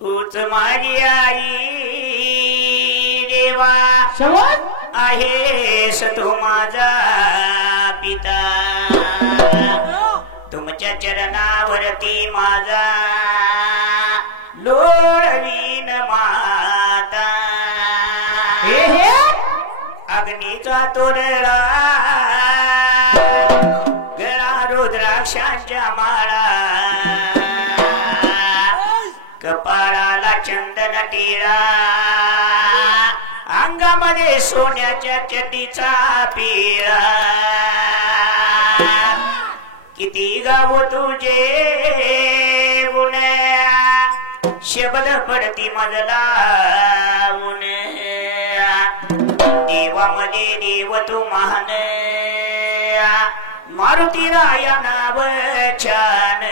तूच माझी आई देवा आहेस तू माझा पिता तुमच्या चरणावरती माझा लोळवीन माता अग्नीचा तोरळा गळा रुद्राक्षांच्या माळा कपाळाला चंदन टिळा अंगामध्ये सोन्याच्या चड्डीचा पिळा किती गाव तुझे गुण शब्द पडती मजला उन देवामध्ये देव तू महान मारुती राया नाव छान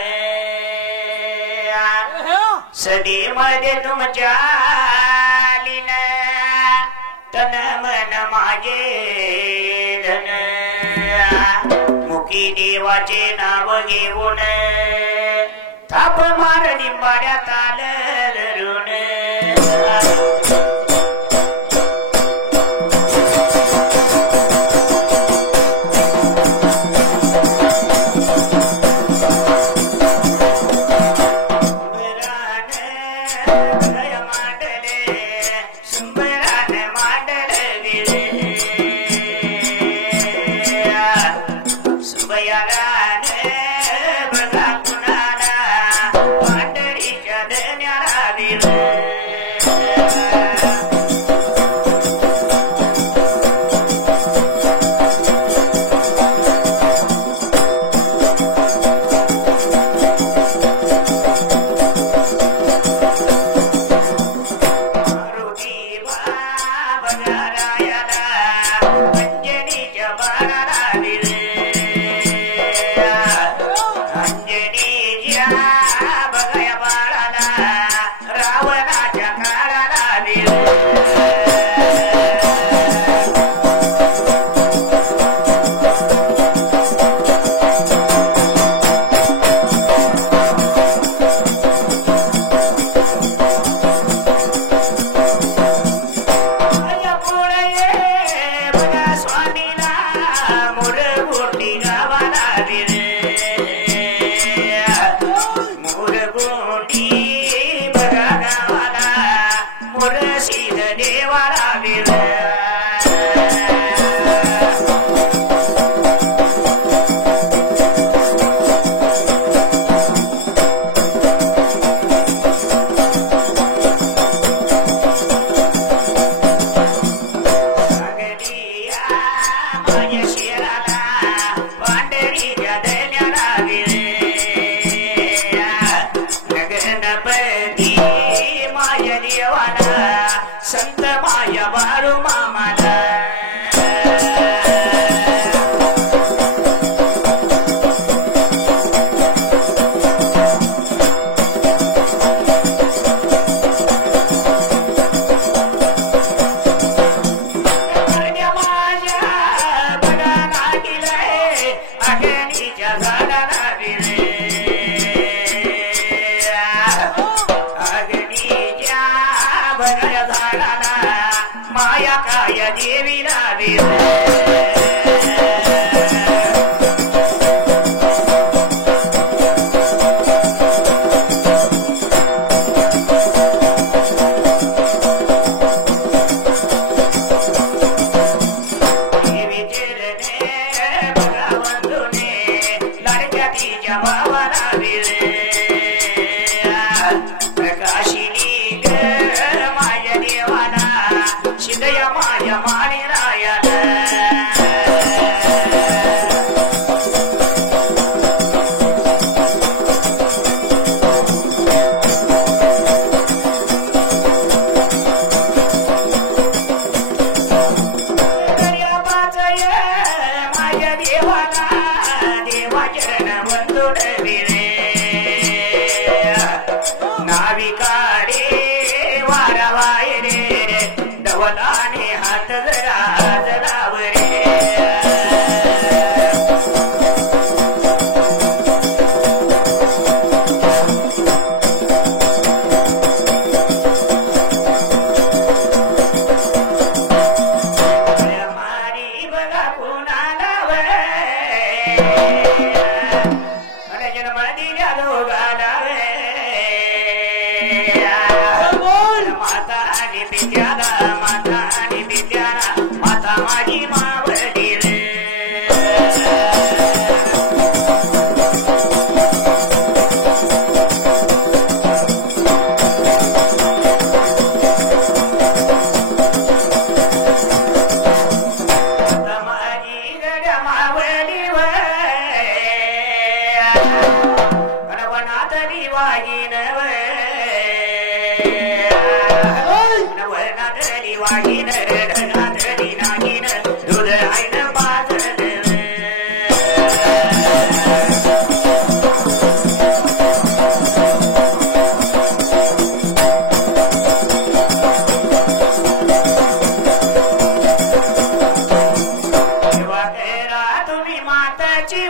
सदी मध्ये तुमच्या लीन तन मन माझे धन मुखी देवाचे नाव घेऊन थाप मार निंबाड्या ताल धरून संत माया बाळू मामाला माया काय देवी लावी नाविका रे वारवाय रे दवलाने मागे हात जरा जराव रे मारी बघा कुणाला जन्म दिल्या दोघाला माता आणि पित्याला माता आणि पित्याला माता माझी मावळली रे माता माझी गड्या मावळली वनात वागीन वनातली वागीन ढगातली नागिन दूध आईन पाजल तुम्ही माताची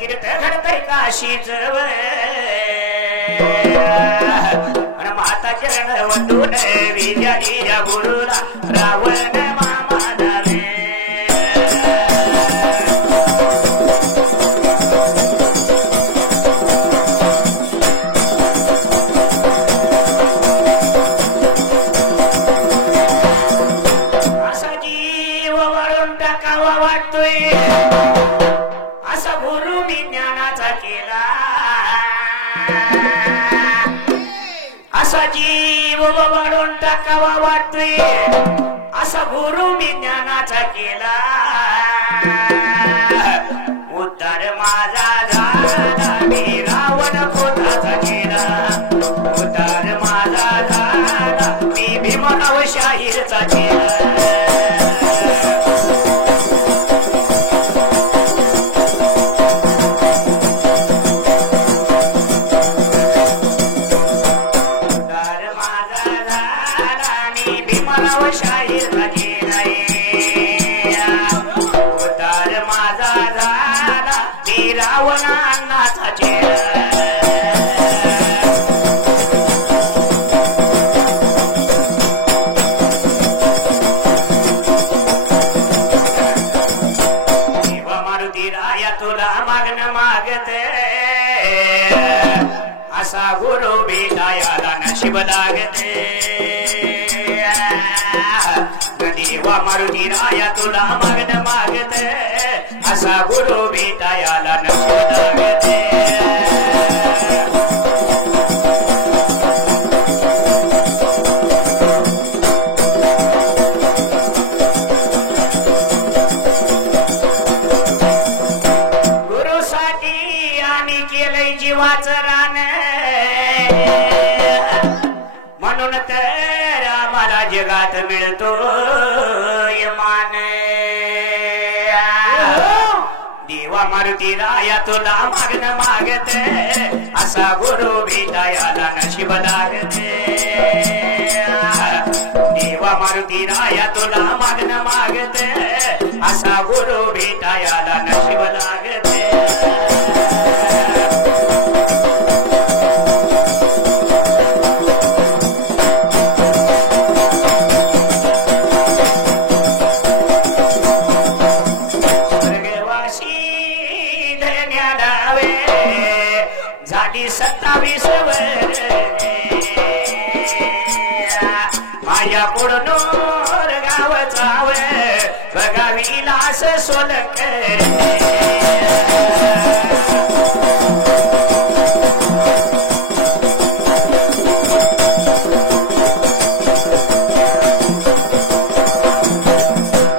तीर्थ घडतय काशीच माता चरण वंदून विद्या गुरुला रावण मामा दावे असा जीव वळून टाकावा वाटतोय असा गुरु मी ज्ञानाचा केला असा जीव वळून टाकावा वाटतोय असा गुरु मी ज्ञानाचा केला उद्धार माझा झाला मी रावण खोटाचा केला उद्धार माझा झाला मी भीमराव शाहीरचा केला शाहीर उतार माझा झाला मी रावण अण्णाचा चेहरा देवा मारुती राया तुला मागणं मागते असा गुरु भेटायला नशीब लागते देवा मारुती राया तुला मागणं मागते असा गुरु भेटायला नशीब लागते गुरुसाठी आणि केलंय जीवाचं रान म्हणून तर आम्हाला जगात मिळतो मान देवा मारुती राया तुला मागणं मागते असा गुरु भेटायला नशीब लागते देवा मारुती राया तुला मागणं मागते असा गुरु भेटायला नशीब लागते झाली 27 वर्ष माझ्या पुढनोर गावचा बघा विलास सोलकर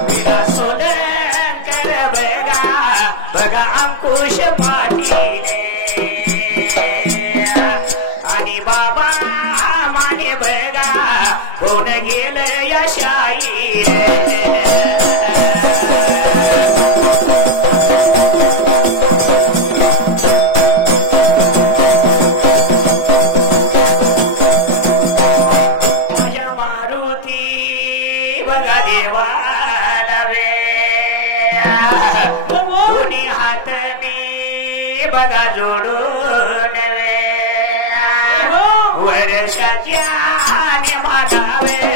विलास सोलकर बघा अंकुश पाटील आणि बाबा माने बघा कोण गेलं या शाही देवाला वे दोन्ही हात मी बघा जोडून वे वर्षाच्या मानावे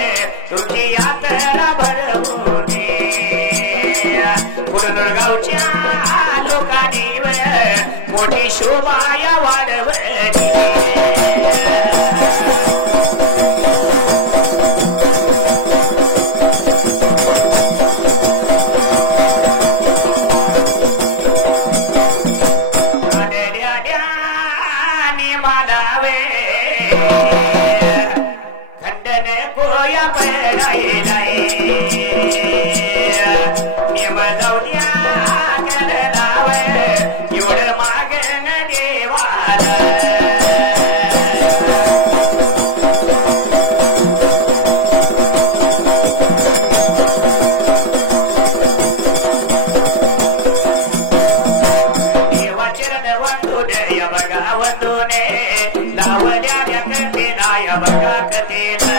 तुझी यात्रा भरवून पुरगावच्या लोकांनी मोठी शोभाया वाढवली मानावे खंडन कोया पडायला निम जाऊया करलाव एवढं मागण देवाला देवाचरण वंदुने बघा वंदुने लावल्या कथेला या बघा कथेला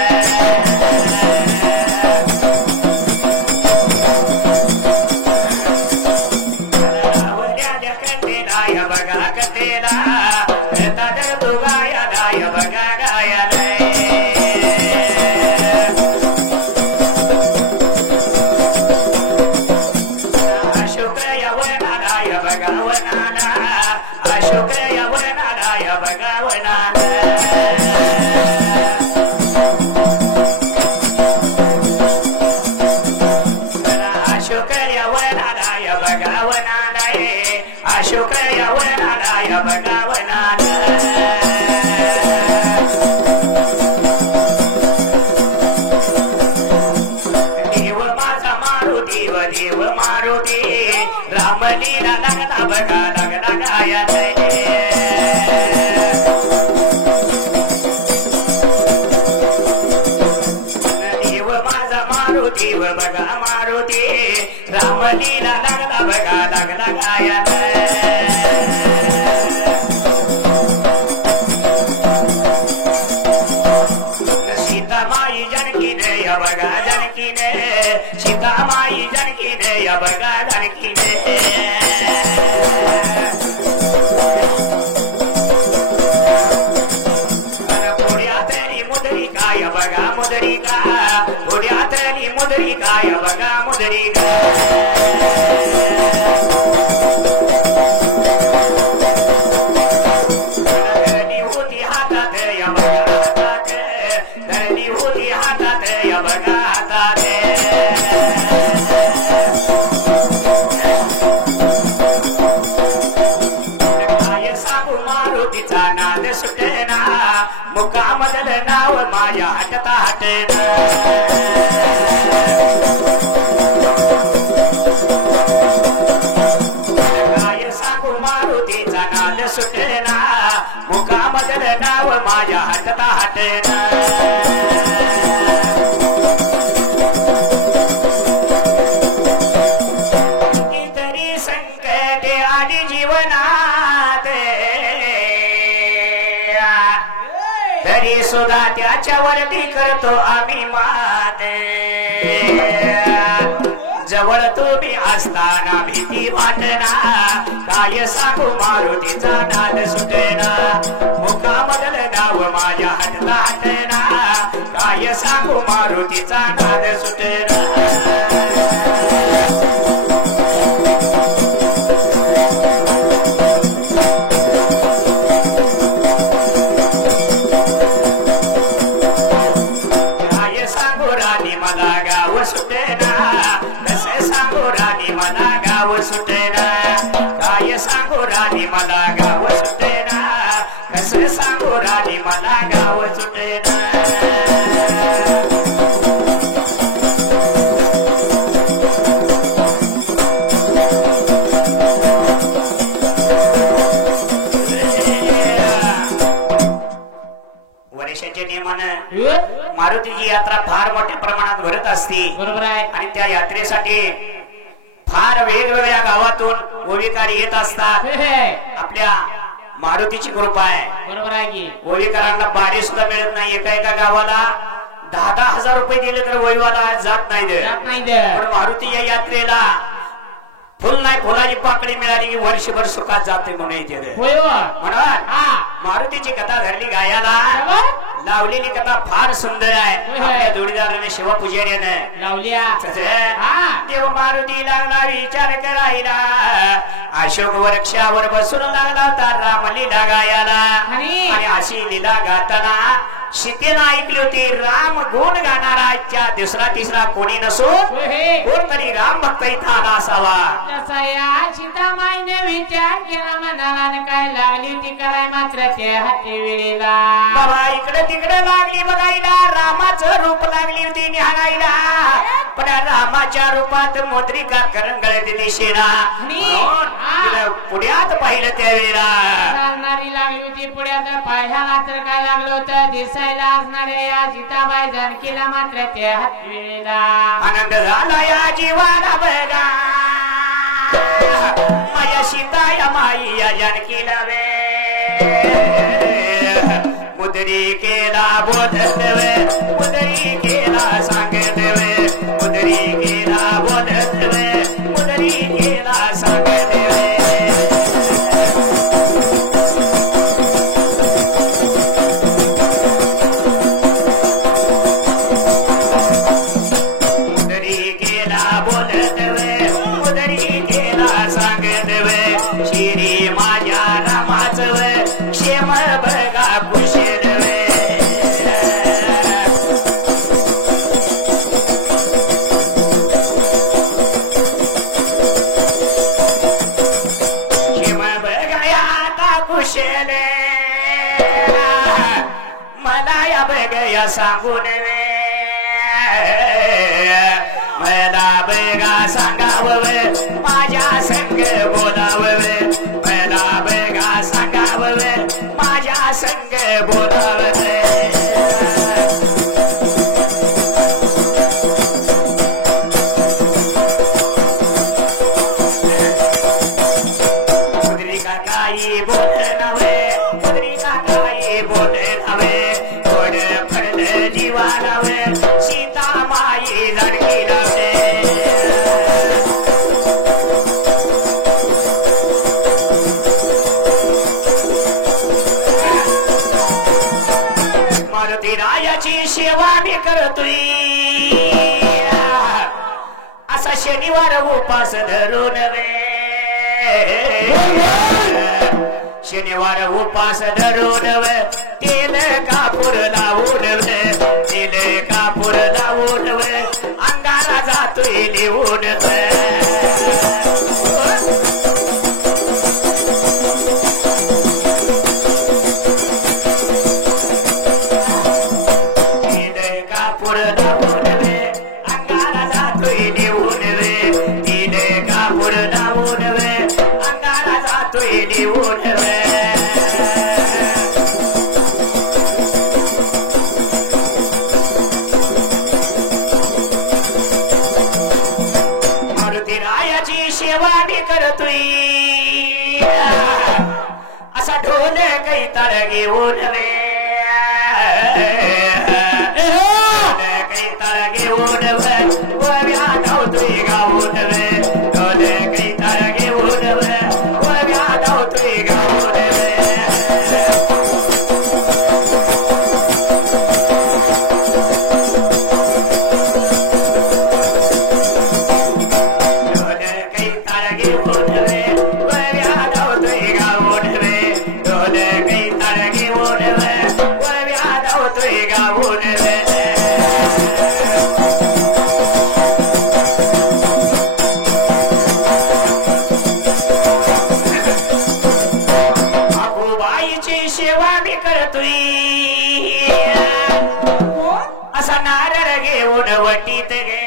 रामलीला लागला बघा लागला गाया देव माझा मारुती बघा मारुती रामलीला लागला बघा लागला गाया सीतामाई जानकीने या बघा जानकीने सीतामाई जानकीने या बघा जानकीने पुण्यातली मुद्रिका या बघा मुद्रिका पुण्यातली मुद्रिका या बघा मुद्रिका मुकामदल नाव माझ्या हटता हटना काय सांगू मारुतीचा नाद सुटना मुकामदल नाव माझ्या हटता हटना कितीतरी संकटे आली जीवनात तरी सुद्धा त्याच्यावरती करतो आम्ही मात जवळ तुम्ही असताना भीती वाटना काय सांगू मारुतीचा नाद सुटना मुकामदल नाव माझ्या हटता हटना काय सांगू मारुतीचा नाद सुटना सुटेना काय सांगू राणी मला गाव सुटेना कसं सांगू राणी मला गाव सुटेना वर्षाच्या नियमानं मारुतीची यात्रा फार मोठ्या प्रमाणात भरत असते बरोबर आहे आणि त्या यात्रेसाठी फार वेगवेगळ्या गावातून ओवीकारी येत असतात आपल्या मारुतीची कृपा आहे बरोबर आहे की ओवीकारांना बारी सुद्धा मिळत नाही एका एका गावाला 10,000 रुपये दिले तर वैवाला जात नाही पण मारुती या यात्रेला फुल नाही फुलाची पाकळी मिळाली की वर्षभर सुखात जाते म्हणून येते म्हणून मारुतीची कथा धरली गायाला लावलेली कथा फार सुंदर आहे आपल्या जोडीदाराने शिवपुजाऱ्याने लावल्या देव मारुती लागला विचार करायला अशोक वृक्षावर बसून लागला तर रामलीला गायाला आणि अशी लीला गाताना सीतेनं ऐकली होती राम गुण गाणारा दुसरा तिसरा कोणी नसून कोणतरी राम भक्त इथं आला असावा सीतामाईने विचार केला मनाला काय लागली ती कराय मात्र ते हाती वेळेला बाबा इकडे तिकडे लागली बघायला रामाचं रूप लागली होती निहाळायला पण रामाच्या रूपात मुद्रिका करंगळत दिसेना पुढ्यात पाहिलं त्यावेळेला लागणारी लागली होती पुढ्यात पाह्या मात्र काय लागलं होतं दिसायला असणाऱ्या या सीताबाई जानकीला मात्र ते हात वेळेला आनंद झाला या जीवाला बघा माझ्या सीता या माई या जानकीला वे मुद्री केला बोधत वे मुद्री केला सांगत वे मुद्री केला बोधत वे मुद्री केला सांगत वे मुद्री केला बोधत वे मुद्री केला सांगत वे श्री माझ्या रामाच वे क्षेम बघा कुशल मला या बघया सांगून मला बघा सांगावं माझ्या संग बोलावं मला बघा सांगावं माझ्या संग बोलावं मुद्रिका काही बोल नव्हे मुद्रिका काही बोल नव्हे थोड फडलं जीवा नव्हे सीता माई जानकी नव्हे मारुती रायाची सेवा मी करतोय असा शनिवार उपास धरून शनिवार उपास धरून तेल कापूर लावून तेल कापूर लावून अंगाला जातोय लिहून तेल कापूर लावून अंगाला जातोय लिहून तेल कापूर लावून अंगाला जातोय लिहून सेवा मी करतोय असा ढोल काही तळ घेऊन काही तळ घेऊन वव्या धावतोय गावून ढोल काही तळ घेऊन वव्या धावतोय गावून असा नारळ घेऊन वटीत गे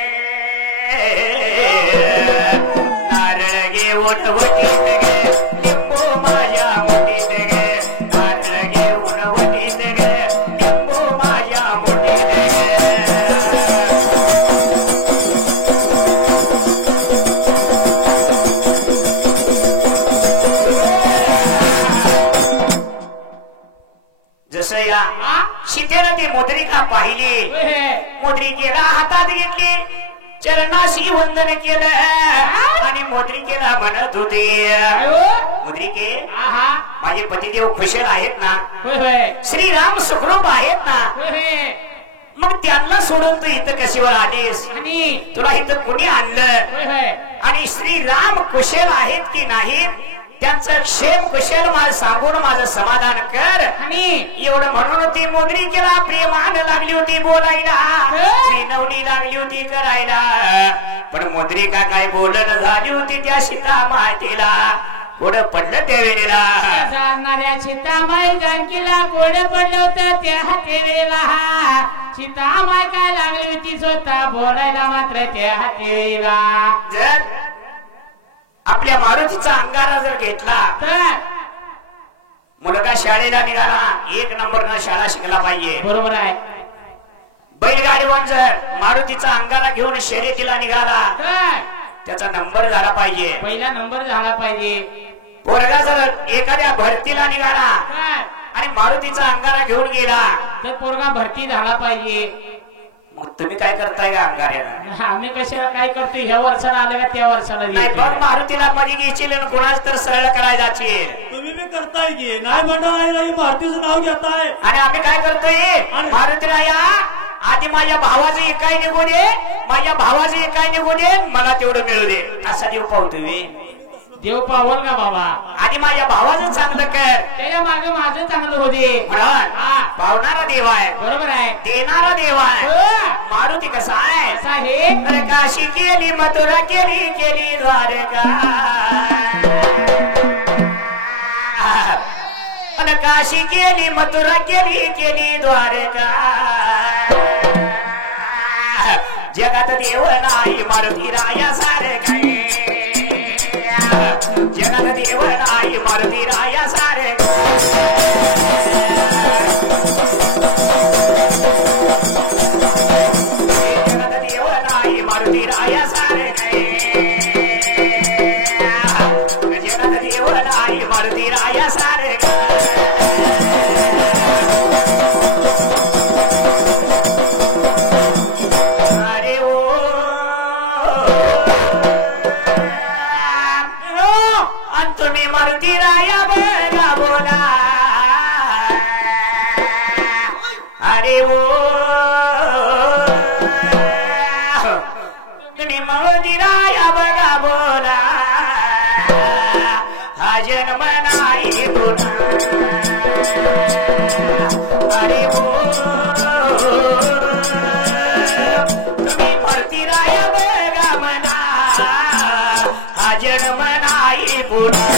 नारळ घेऊन वटीत गे लिंबू माझ्या मुठीत गे नारळ घेऊन वटीत गे लिंबू माझ्या मुठीत गे जसं या सीतेनं ती मुद्रिका पाहिली मुद्रिकेला हातात घेतली, चरणाशी वंदन केलं आणि मुद्रिकेला म्हणत होते, मुद्रिके माझे पतिदेव कुशल आहेत ना, श्रीराम सुखरूप आहेत ना, मग त्यांना सोडून तू इथं कशीवर आलीस, तुला इथं कुणी आणलं आणि श्रीराम कुशल आहेत की नाही त्यांचं क्षेम कुशल मला सांगून माझं समाधान कर. एवढं म्हणून ती मुद्रिकेला प्रेमान लागली होती बोलायला, विनवणी लागली होती करायला, पण मुद्रिका काय बोलणं झाली होती त्या सीता मातेला. कोड पडलं त्या वेळेला जाणाऱ्या सीतामाई जानकीला कोड पडलं होतं त्या वेळेला. सीतामाई काय लागली होती स्वतः बोलायला मात्र त्या वेळेला. जर आपल्या मारुतीचा अंगारा जर घेतला तर मुलगा शाळेला निघाला, 1 नंबरनं शाळा शिकला पाहिजे. बरोबर आहे. बैलगाडीवर जर मारुतीचा अंगारा घेऊन शर्यतीला निघाला तर त्याचा नंबर झाला पाहिजे, पहिला नंबर झाला पाहिजे. पोरगा जर एखाद्या भरतीला निघाला आणि मारुतीचा अंगारा घेऊन गेला तर पोरगा भरती झाला पाहिजे. मग तुम्ही काय करताय का अंगाऱ्याला? आम्ही कशाला काय करतो, ह्या वर्षाला आलं का त्या वर्षाला नाही, बघ मारुतीला मध्ये घ्यायची कोणाच तर सरळ करायला जायची. तुम्ही बी करताय की नाही मंडळाला मारुतीचं नाव घेताय आणि आम्ही काय करतोय मारुतीला या आधी माझ्या भावाचं एकाही निघू दे, माझ्या भावाचं एकाही निघू दे, मला तेवढं मिळू दे असा देव पावतोय. देव पावल का बाबा? आधी माझ्या भावाचं चांगलं कर, त्याच्या मागे माझं चांगलं होते. पावणारा देव आहे, बरोबर आहे, देणारा देव आहे. मारुती कसा आहे? आहे काशी केली मथुरा केली केली द्वारका, काशी केली मथुरा केली केली द्वारका, जगात देव नाही मारुती राया सारखा, जगात देव नाही मारुती राया सारखा. जगात देव नाही मारुती राया सारखा, जगात देव नाही मारुती राया सारखा. तुम्ही मारुती राया बघा बोला, अरे ओ तुम्ही मारुती राया बघा बोला, हा जन्म नाही पुन्हा, अरे ओ तुम्ही मारुती राया बघा म्हणा, हा जन्म नाही पुन्हा.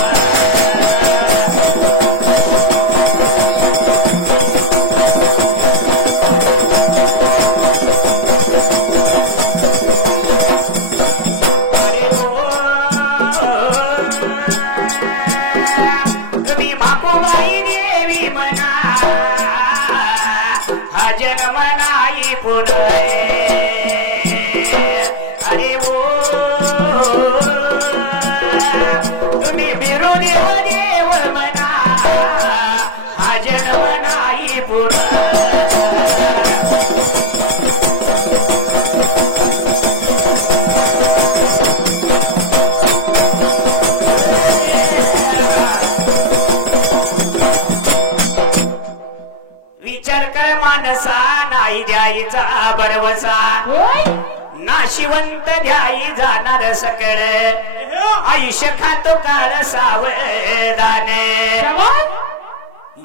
तुम्ही माकुबाई देवी म्हणा, हा जन्म नाही पुन्हा, अरे ओ तुम्ही बिरू देव देव म्हणा, हा जन्म नाही पुन्हा. विचार कर मानसा नाही द्यायचा बरवसा, नाशिवंत द्याई जाणार सकळ, आयुष्य खातो काळ सावधान,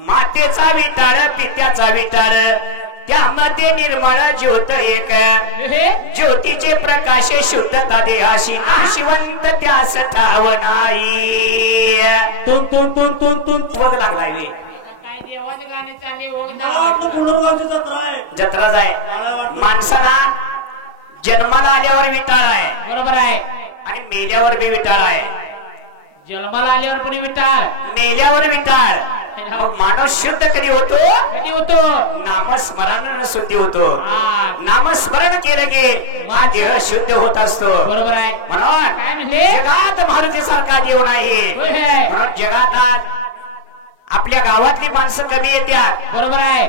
मातेचा विटाळ पित्याचा विटाळ, त्यामध्ये निर्मळ ज्योत एक, ज्योतीचे प्रकाश शुद्धता देहाशी, नाशिवंत त्यास ठाव नाही. तुम तुम तुम तुम तुम बघ लागलाय काय देवाचे गाणे चालले मला वाटलं पुनर्गावची जत्रा आहे. जत्राच आहे. माणसाला जन्माला आल्यावर विटाळ आहे, बरोबर आहे, आणि मेल्यावर बी विटाळ आहे. जन्माला आल्यावर पण विटाळ, मेल्यावर विटाळ. मग माणूस शुद्ध कधी होतो? कधी होतो? नामस्मरणानं शुद्धी होतो. नामस्मरण केलं की हा देह शुद्ध होत असतो. बरोबर आहे. म्हणून काय म्हणले? जगात मारुतीसारखा देव नाही. म्हणून जगात आपल्या गावातली माणसं कमी येतात. बरोबर आहे.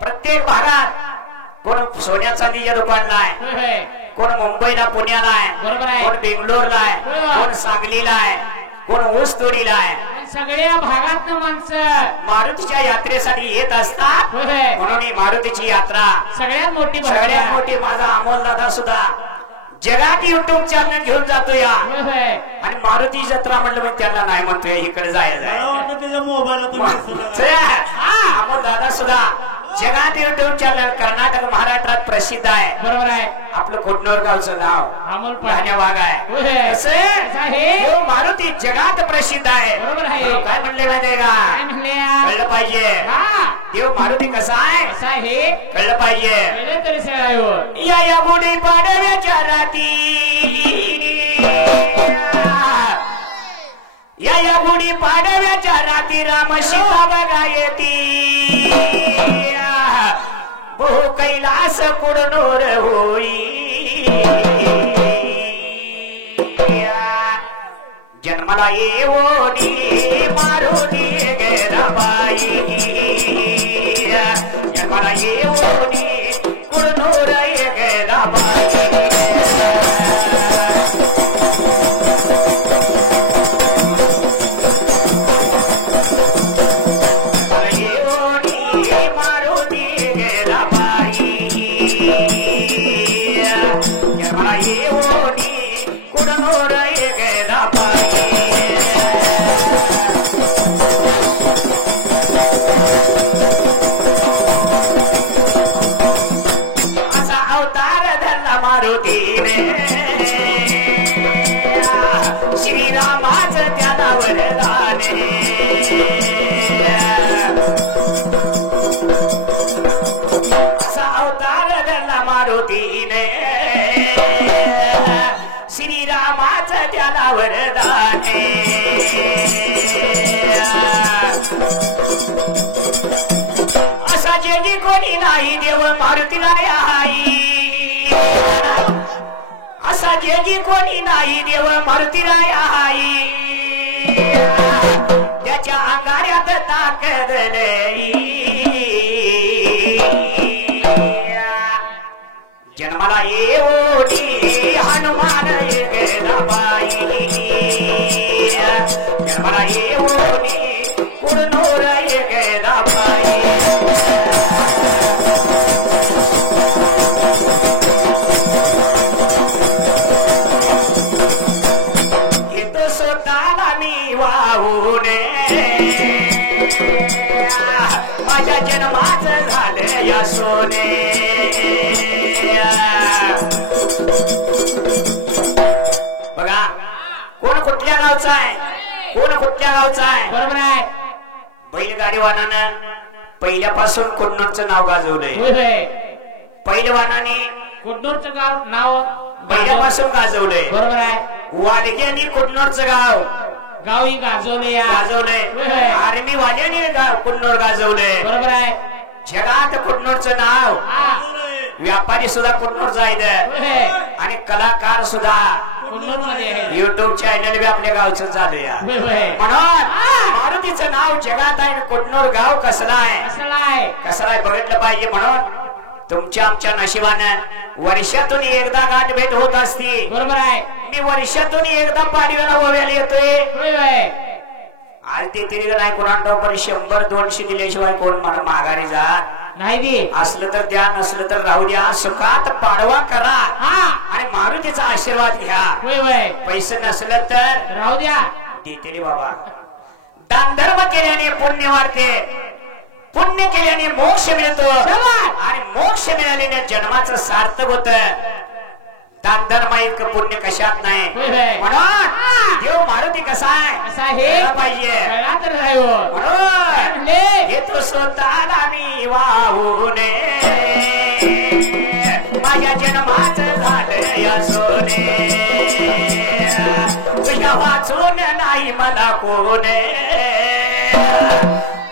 प्रत्येक भागात कोण सोन्या चांदीच्या दुकानला आहे, होय होय कोण मुंबईला पुण्याला आहे, बरोबर आहे. कोण बेंगलोरला आहे, बरोबर. कोण सांगलीला आहे, कोण ऊसतोडीला आहे. आणि सगळ्या भागात माणसं मारुतीच्या यात्रेसाठी येत असतात. होय होय म्हणून ही मारुतीची यात्रा सगळ्यात मोठी सगळ्यात भरती मोठी. माझा अमोल दादा सुद्धा जगात युट्यूब चॅनल घेऊन जातो या, होय होय आणि मारुती जत्रा म्हणलं मग त्यांना नाही म्हणतोय इकडे जायचं मला आहे. वाटतं त्याच्या मोबाईलला तुम्ही दिसत आहे. अमोल दादा सुद्धा जगात युट्यूब चॅनल कर्नाटक महाराष्ट्रात प्रसिद्ध आहे. बरोबर आहे आपलं कोटनोर गावचं नाव अमोल पाहण्या भाग आहे. होय. कसं? कसं आहे? हो, मारुती जगात प्रसिद्ध आहे. बरोबर आहे. हो, काय म्हणले माहितीये काय का? म्हणले कळलं पाहिजे. हा देव मारुती कसा आहे असं आहे कळलं पाहिजे. पहिले तरी सगळं या गुढी पाडव्याच्या राती, या गुढी पाडव्याच्या राती राम सीता बघा येती, बहु कैलास कुडनोर होई, जन्माला येवोनी मारुती गेराबाई, जन्माला येवोनी कुडनोर गेराबाई. श्रीरामाचं त्याला वरदाने, असा अवतार धरला मारुतीने, श्रीरामाचं त्याला वरदाने. असा जे कोणी नाही देव मारुतीला आई, असा जे कोणी नाही देव मारुतीला आई, त्याच्या अंगाऱ्यात ताकद नाही, जन्माला येवोनी हनुमान गेराबाई, जन्माला येवोनी कुडनोर गेराबाई. येतो स्वतःला मी वाहूने, माझ्या जन्माचं झालं या सोने. बघा कोण कुठल्या गावचा आहे, कोण कुठल्या गावचा आहे. बरोबर आहे बैलगाडीवानानं पहिल्यापासून कुडनोरचं नाव गाजवलंय. होय होय पहिलवानाने कुडनूरचं गाव नाव पहिल्यापासून गाजवलंय. बरोबर आहे वालग्यानी कुडनोरचं गाव गावी गाजवले या गाजवलंय. होय. आर्मी वाल्याने कुडनोर गाजवलंय. बरोबर आहे जगात कुडनोरचं नाव, हा व्यापारी सुद्धा कुडनोरचा आहे, होय आणि कलाकार सुद्धा कुडनूर मध्ये आहे युट्यूब चॅनल बी आपल्या गावचं चालू या. होय होय म्हणून मारुतीचं नाव जगात आहे. कुडनोर गाव कसला आहे, असं आहे कसला आहे बघितलं पाहिजे. म्हणून तुमच्या आमच्या नशिबानं वर्षातून एकदा गाठ भेट होत असती. बरोबर आहे मी वर्षातून एकदा पाडव्याला ओव्याला येतोय. होय होय आज ते तरी नाही कोणाला पण 100-200 दिल्याशिवाय कोण मला माघारी जात नाही दे असलं तर द्या, नसलं तर राहू द्या. सुखात पाडवा करा हा आणि मारुतीचा आशीर्वाद घ्या. होय होय पैसे नसलं तर राहू द्या देते रे बाबा. दान धर्म केल्याने पुण्य वाढते, पुण्य केल्याने मोक्ष मिळतो, आणि मोक्ष मिळाल्याने जन्माचं सार्थक होत. दान धर्म इतकं पुण्य कशात नाही. होय होय म्हणून देव मारुती कसा आहे असा हे कळलं पाहिजे. कळला तर राहिव म्हणून म्हणले येतो स्वतःला मी वाहूने, माझ्या जन्माचं झालं या सोने, तुझ्या वाचून नाही मला कोणे,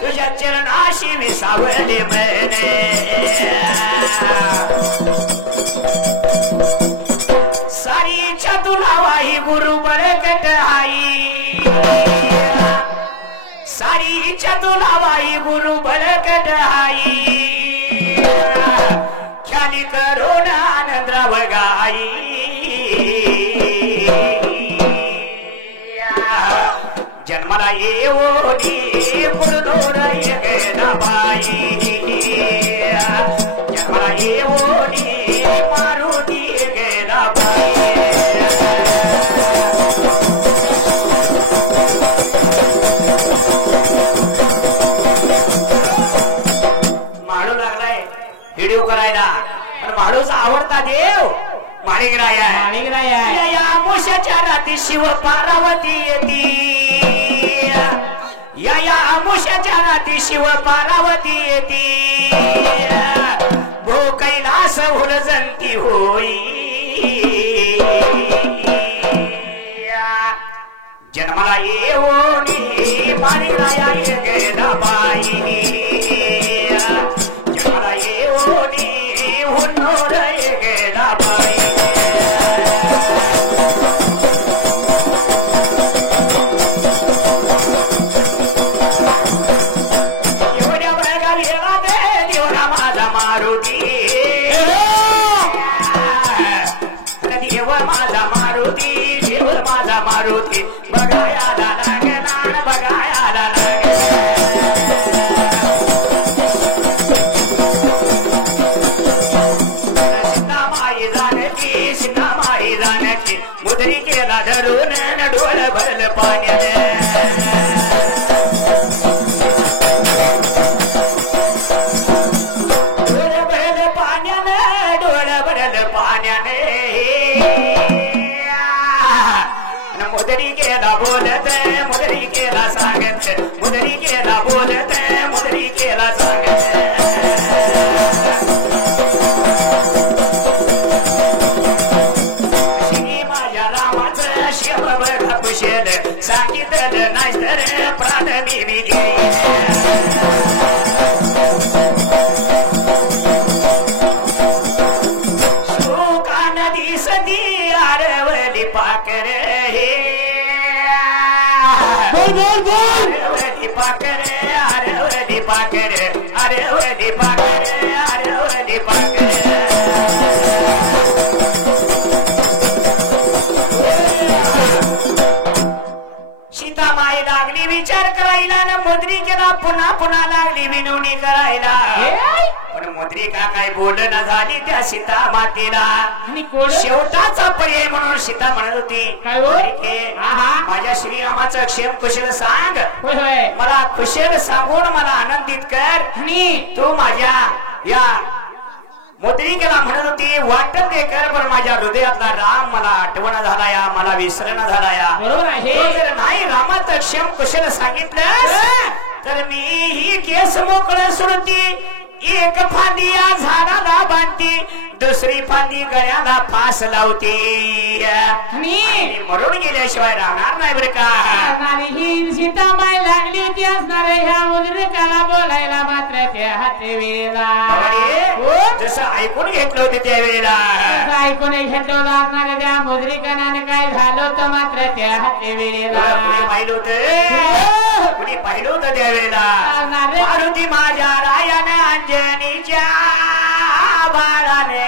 तुझ्या चरणाशी विसावले मैने. सारीच्या तुला वाही गुरु बरकट आई, सारीच्या तुला वाही गुरु बरकट आई, ख्याली राव गाई जन्माला येऊनी पुरदोर गेला बाई जन्माला येऊनी मारुती गेला बाई माळू लागलाय व्हिडिओ करायला पण माळूचा आवडता देव माळिकराय आहे या आमुष्याच्या रात्री शिव पार्वती येती या आमुष्याच्या रात्री शिव पार्वती येती भो कैलास हुलजंती होई जन्माला येऊनी माळिकराया गेला बाई जन्माला येऊनी हुन्नोर गेला बाई एवढ्या बळगा गेला दे देवरा माझा मारुती देव माझा मारुती देव माझा मारुती बघायला लागणार बघायला सीतामाई जानकी सीतामाई जानकी मुद्री केला धरून डोळ भरल पाण्याने डोळ भरल पाण्याने डोळ भरल पाण्याने मुदरी केला बोलत मुदरी केला सांगत मुदरी केला बोलत मुदरी केला सांगत श्री माझ्या रामाचं शिव बघा कुशल सांगितलं नाही तर प्राण मी घेईन शोका नदी सदी आरवली पाकर अरवली पाकर अरवली पाकर अरवली पाकर अरवली पाकर सीतामाई लागली विचार करायला ना मुद्री केला पुन्हा पुन्हा लागली विनवणी करायला पण मुद्रिका काय बोलणं झाली त्या सीता मातेला शेवटाचा पर्याय म्हणून सीता म्हणत होती माझ्या श्रीरामाचं क्षेम कुशल सांग मला कुशल सांगून मला आनंदित कर तू माझ्या या मुद्रिकेला म्हणत होती वाटत ते कर पण माझ्या हृदयातला राम मला आठवण झाला या मला विसरण झाला या बरोबर आहे जर नाही रामाचं क्षेम कुशल सांगितलं तर मी ही केस मोकळ सोडती एक फांदी या झाडाला बांधती दुसरी फांदी गळ्याला फास लावती मरून गेल्याशिवाय राहणार नाही बरं का ही सीतामाई लागली होती असणार ह्या मुद्रिकाला बोलायला मात्र त्या हाती वेळेला जसं ऐकून घेतलं होते त्यावेळेला ऐकून घेतलं असणार त्या मुद्रिकाने काय झालं होतं मात्र त्या हाती वेळेला पाहिलं होतं कुणी पाहिलं होतं त्यावेळेला मारुती माझ्या रायाने अंजनीच्या बाळाने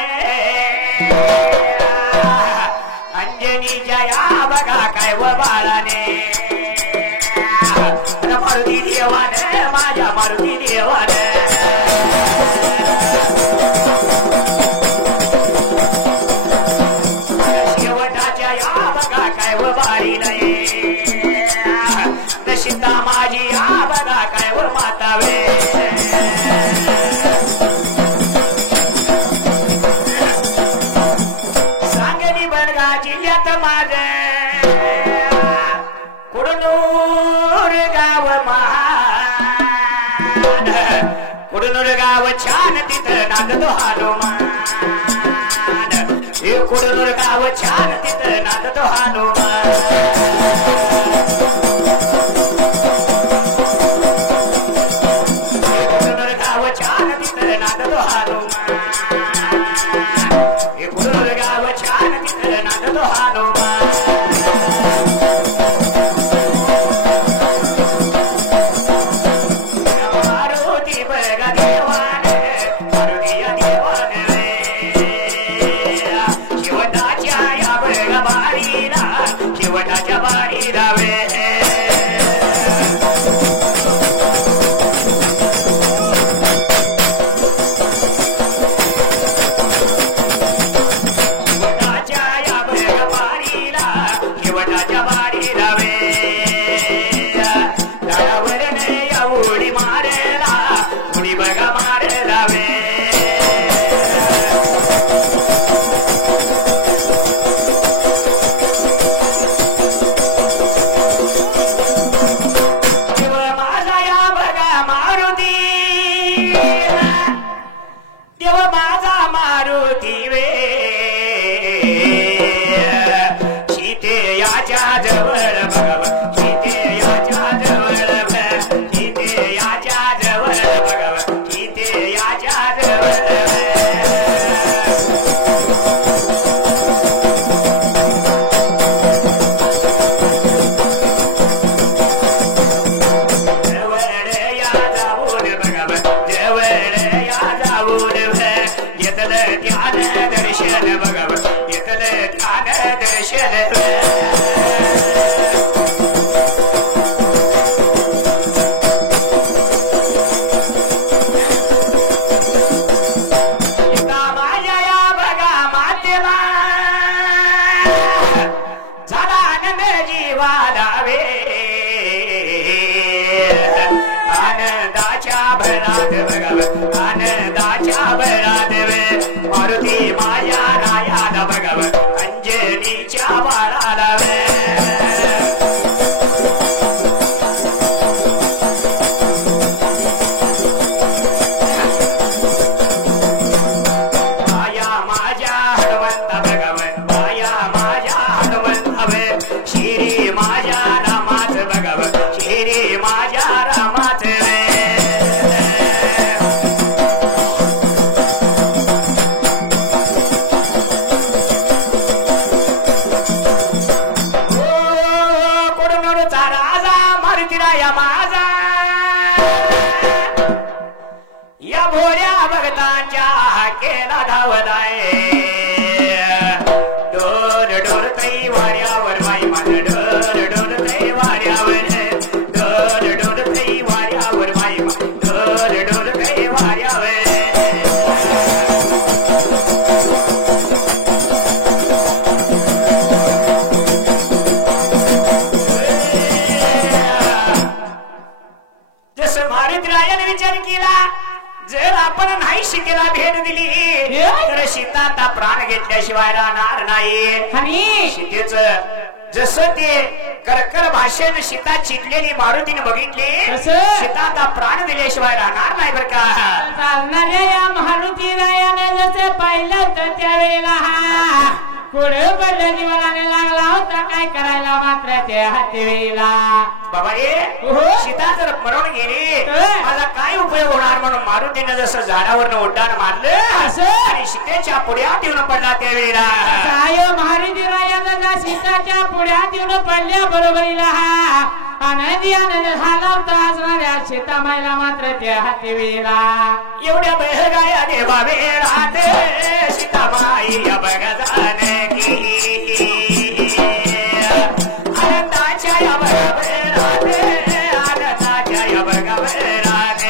अंजनीच्या या बघा काय व बाळाने मारुती देवाने माझ्या मारुती देवाने शेवटाच्या या बघा काय व बाळी नाही सीता माझी या बघा काय व मातावे सांगली बडगा जिल्ह्यात माझ कुडनूर गाव महान कुडनूर गाव छान तिथं नागदो हनुमान हे कुडनूर गाव छान तिथं नागदो हनुमान सीते याच्या जवळ भगव सीते याच्या जवळ सीते याच्या जवळ भगव सीते याच्या जवळ आनंदाच्या भरात मारुती माया रायाला भगव अंजनीच्या बाळाला माया माझ्या हनुमंत भगवन माया माझ्या हनुमंत हवे शिरी माझ्या रामाच भगव शिरी माझ्या रामाच या भोळ्या भगतांच्या केला धावलाय डोर डोर तै वाऱ्यावर माई माझ डोर डोर तै वाऱ्यावर डोर डोर तै वाऱ्यावर माई डोर डोर तै वाऱ्यावर जसं मारुतीरायाने विचार केला जर आपण नाही सीतेला भेट दिली तर सीता आता प्राण घेतल्याशिवाय राहणार नाही आणि सीतेच जसं ते करकर भाषेन सीता चितलेली मारुतीने बघितली सीता आता प्राण दिल्याशिवाय राहणार नाही बर का चालणाऱ्या या मारुतीरायाने जसे पाहिलं तर त्यावेळेला पुढे पडल्या जीवनाने लागला होता काय करायला मात्र त्या हातीला बाबा रे सीता जर मरून गेली माझा काय उपयोग होणार म्हणून मारुतीने जसं झाडावरनं उड्डाण मारलं आणि सीतेच्या पुढ्यात येऊन पडला त्यावेळेला काय मारुतीरायाने सीताच्या पुढ्यात येऊन पडल्या बरोबरीला आनंदी आनंद झाला होता असणाऱ्या सीतामाईला मात्र त्या हातीला एवढ्या बहगाया देवा वेळात सीतामाई बघा जाणे आनंदाच्या या बघा वेळात आनंदाच्या या बघा वेळात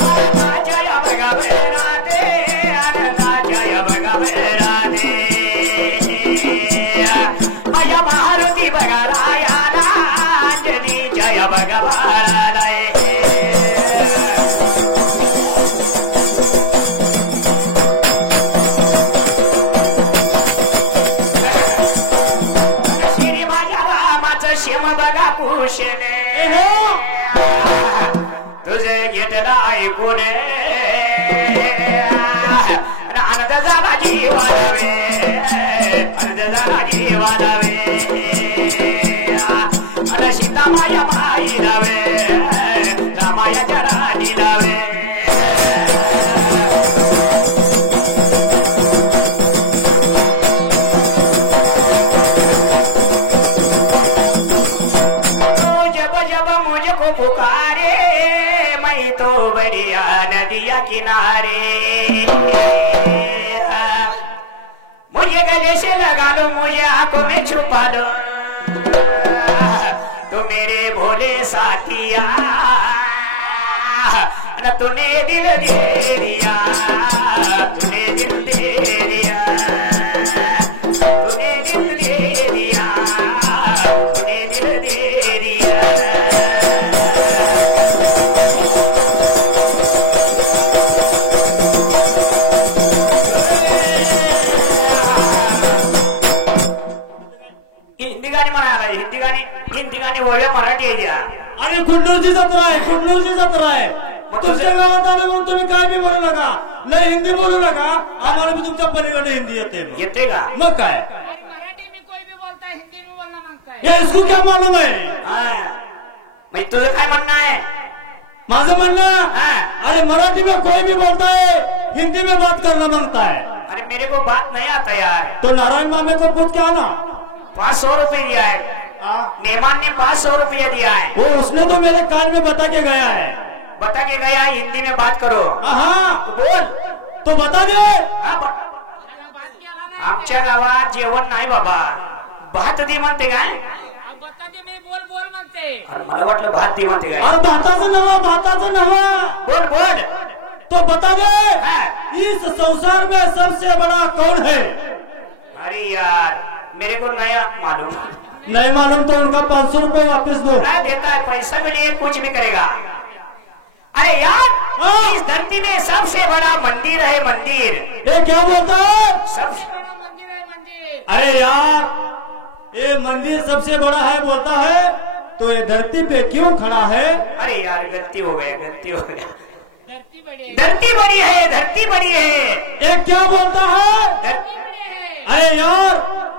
आनंदाच्या या बघा वेळात आनंदाच्या या बघा वेळात माझ्या मारुती बघा रायाला अंजनीच्या या बघा बाळाला श्री माझ्या रामाचं शेम बघा कुशने तुझे घेतला ऐकून आनंद झाला जीवालावे आनंद झाला जीवालावे अन सीता माया माई लावे रामायाच्या राणी लावे जब जब मुझको पुकारे मैं तो बढ़िया नदिया किनारे मुझे गले से लगा लो मुझे आंखों में छुपा लो तो मेरे भोले साथिया न तूने दिल दे दिया तूने दिल दे दिया तूने दिल दे दिया तूने दिल दे दिया हिंदी गाणी म्हणाला हिंदी गाणी ओळ्या मराठी आहे अरे कुंडूरची जत्रा आहे, कुंडूरची जत्रा आहे. मग तुमच्या गावात आले म्हणून तुम्ही काय बी बोलू नका, नाही हिंदी बोलू नका. आम्हाला बी तुमच्या पलीकडे हिंदी येते. येते का? मग काय मराठी में कोई भी बोलता है, हिंदी में बोलना मांगता है. ये इसको क्या मालूम है? मग तुझं काय म्हणणं आहे? माझं म्हणणं, हाँ. अरे मराठी में कोई भी बोलता है, हिंदी में बात करना मांगता है. अरे मेरे को बात नहीं आता यार. तो नारायण मामे को पूछ के आना. 500 रुपये दिया है, मेहमान ने 500 रुपया दिया है. वो उसने तो मेरे कान में बता के गया है. बता के गया हिंदी में बात करो. हाँ बोल. तो बता दे. बात केला नाही. आमच्या गावात जेवण नाही बाबा. भात दे म्हणते काय? बता दे, मी बोल बोल म्हणते. अरे मला वाटलं भात दे म्हणते काय. और भाताचं नवा, भाताचं नवा. बोल बोल. तो बता दे, हाँ. इस संसार में सबसे बड़ा कौन है? अरे यार मेरे को नया मालूम. नहीं मालूम तो उनका 500 रुपए वापस दो. नहीं देता है, पैसा के लिए कुछ भी करेगा. अरे यार हाँ. इस धरती में सबसे बड़ा मंदिर है, मंदिर. ये क्या बोलता है? सबसे बड़ा मंदिर है, मंदिर. अरे यार ये मंदिर सबसे बड़ा है बोलता है, तो ये धरती पे क्यों खड़ा है? अरे यार गलती हो गया, गलती हो गया. धरती बड़ी है, धरती बड़ी है, धरती बड़ी है. ये क्या बोलता है? धरती बड़ी है. अरे यार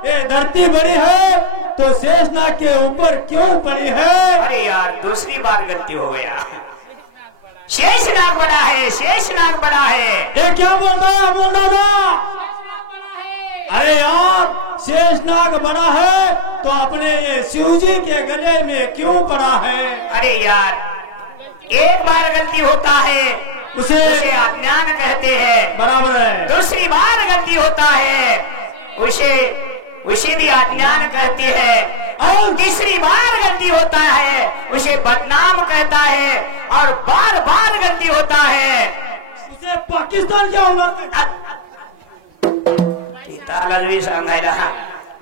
ये धरती बड़ी है तो शेषनाग के ऊपर क्यों पड़ी है? अरे यार दूसरी बार गलती हो गया. शेषनाग बड़ा है, शेषनाग बड़ा है. ये क्या बोलता है? बोल दादा. शेषनाग बड़ा है. अरे यार शेषनाग बड़ा है तो अपने ये शिवजी के गले में क्यों पड़ा है? अरे यार एक बार गलती होता है उसे उसे अज्ञान कहते हैं. बराबर है. दूसरी बार गलती होता है उसे भी अज्ञान कहते हैं. और तीसरी बार गलती होता है उसे बदनाम कहता है. और बार बार गलती होता है उसे पाकिस्तान क्या होगा? तालाजवी सांगायला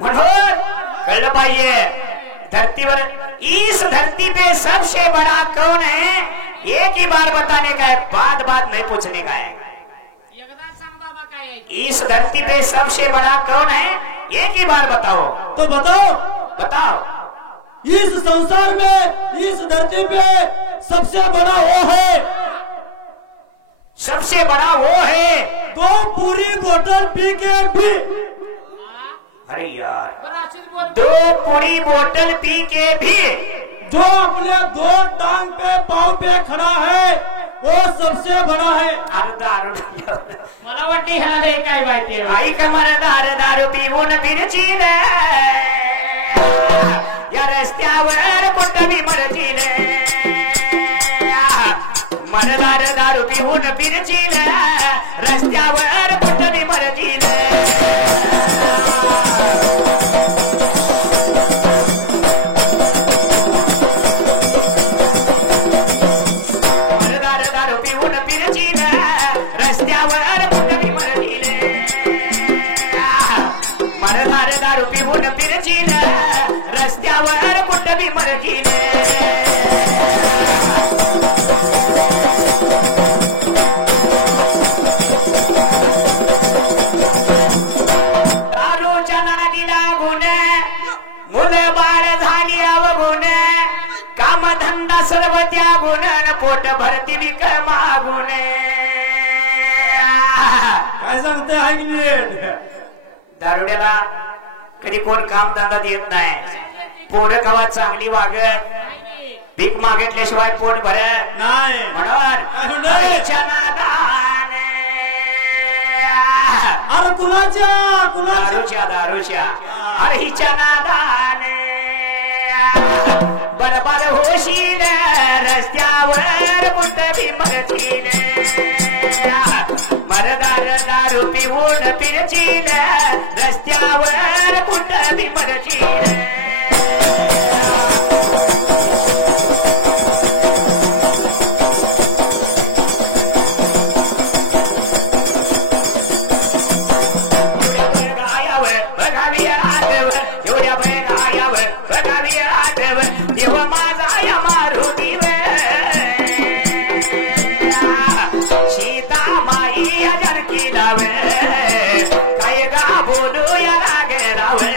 म्हणून कळलं पाहिजे. धरतीवर इस धरती पे सबसे बड़ा कौन है, एक ही बार बताने का है, बात बात नहीं पूछने का है. एकदा सांग बाबा काय आहे. इस धरती पे सबसे बड़ा कौन है, एक ही बार बताओ. तो बताओ, बताओ. इस संसार में इस धरती पे सबसे बड़ा वो है, सबसे बड़ा वो है. तो पूरी बोतल पी के भी. अरे यार बरं अशीच बोल. 2 पूरी बोतल पी के भी जो अपने 2 टांग पे पाँव पे खड़ा है वो सबसे बड़ा है. दारू मला वाटते ह्याला लय काय माहिती आहे. आई कमर दारू पिऊन फिरचील या रस्त्यावर कुठं बी मरचील. मरदार दारू पिऊन फिरचील रस्त्यावर कुठं बी मरचील. मरदार दारू पिऊन फिरचील रस्त्यावर कुठं बी मरचील. मरदार दारू पिऊन फिरचील रस्त्यावर कुठं बी मरचील. दारूच्या नादी लागून मुलं बाळ झाली अवगुण. कामधंदा सर्व त्यागून पोट भरती विक मागून. काय सांगते ऐकली? दारुड्याला कधी कोण काम धंदा देत नाही. पोरं कवा चांगली वागत, भीक मागितल्याशिवाय पोट भरत नाही. म्हणून दारूच्या नादाने, अरे कुणाच्या दारूच्या अरे हिच्या नादाने बरबाद होशील रस्त्यावर कुठं बी मरशील. मरदार दारू पिऊन फिरशील रस्त्यावर कुठं बी मरशील. काय गा बोलू या रागे रावे.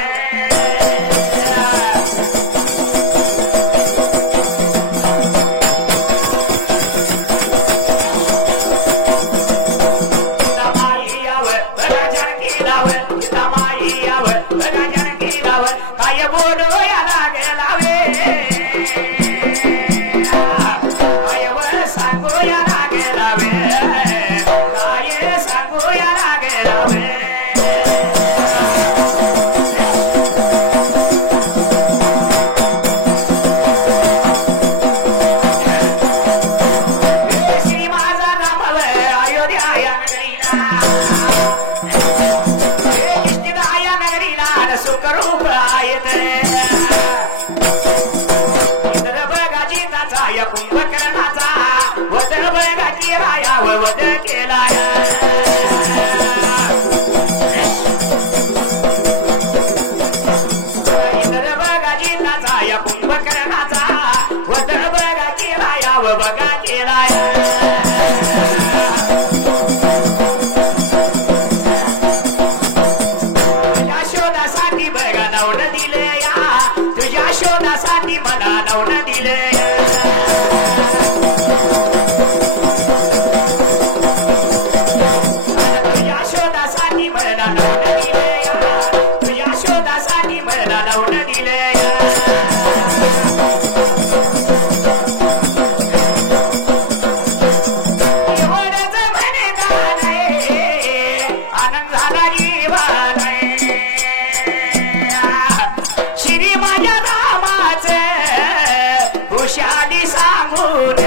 तोंडी सांगून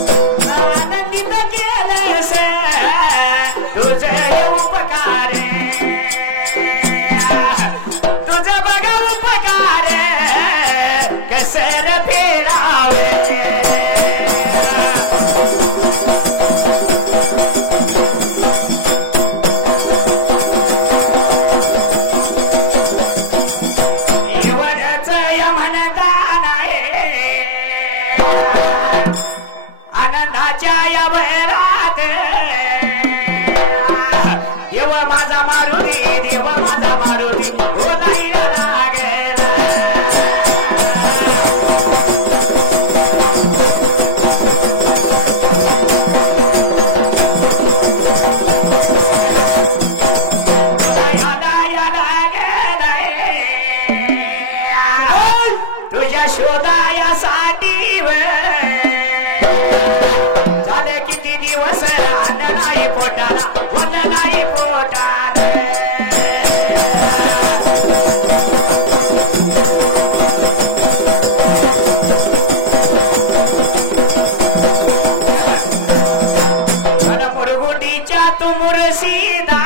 आनंदित केलंस तुझे उपकार तुझं बघा उपकार कसर फेडावे एवढंच यमनदान आहे आनंदाच्या या वैरात देव माझा मारुती देव माझा मारुती बोलायला लागला तुझ्या शोधायासाठी झाले किती दिवस अन्न नाही पोटाला वन्न नाही पोटाला मुरगुंडीच्या तू मुरसीदा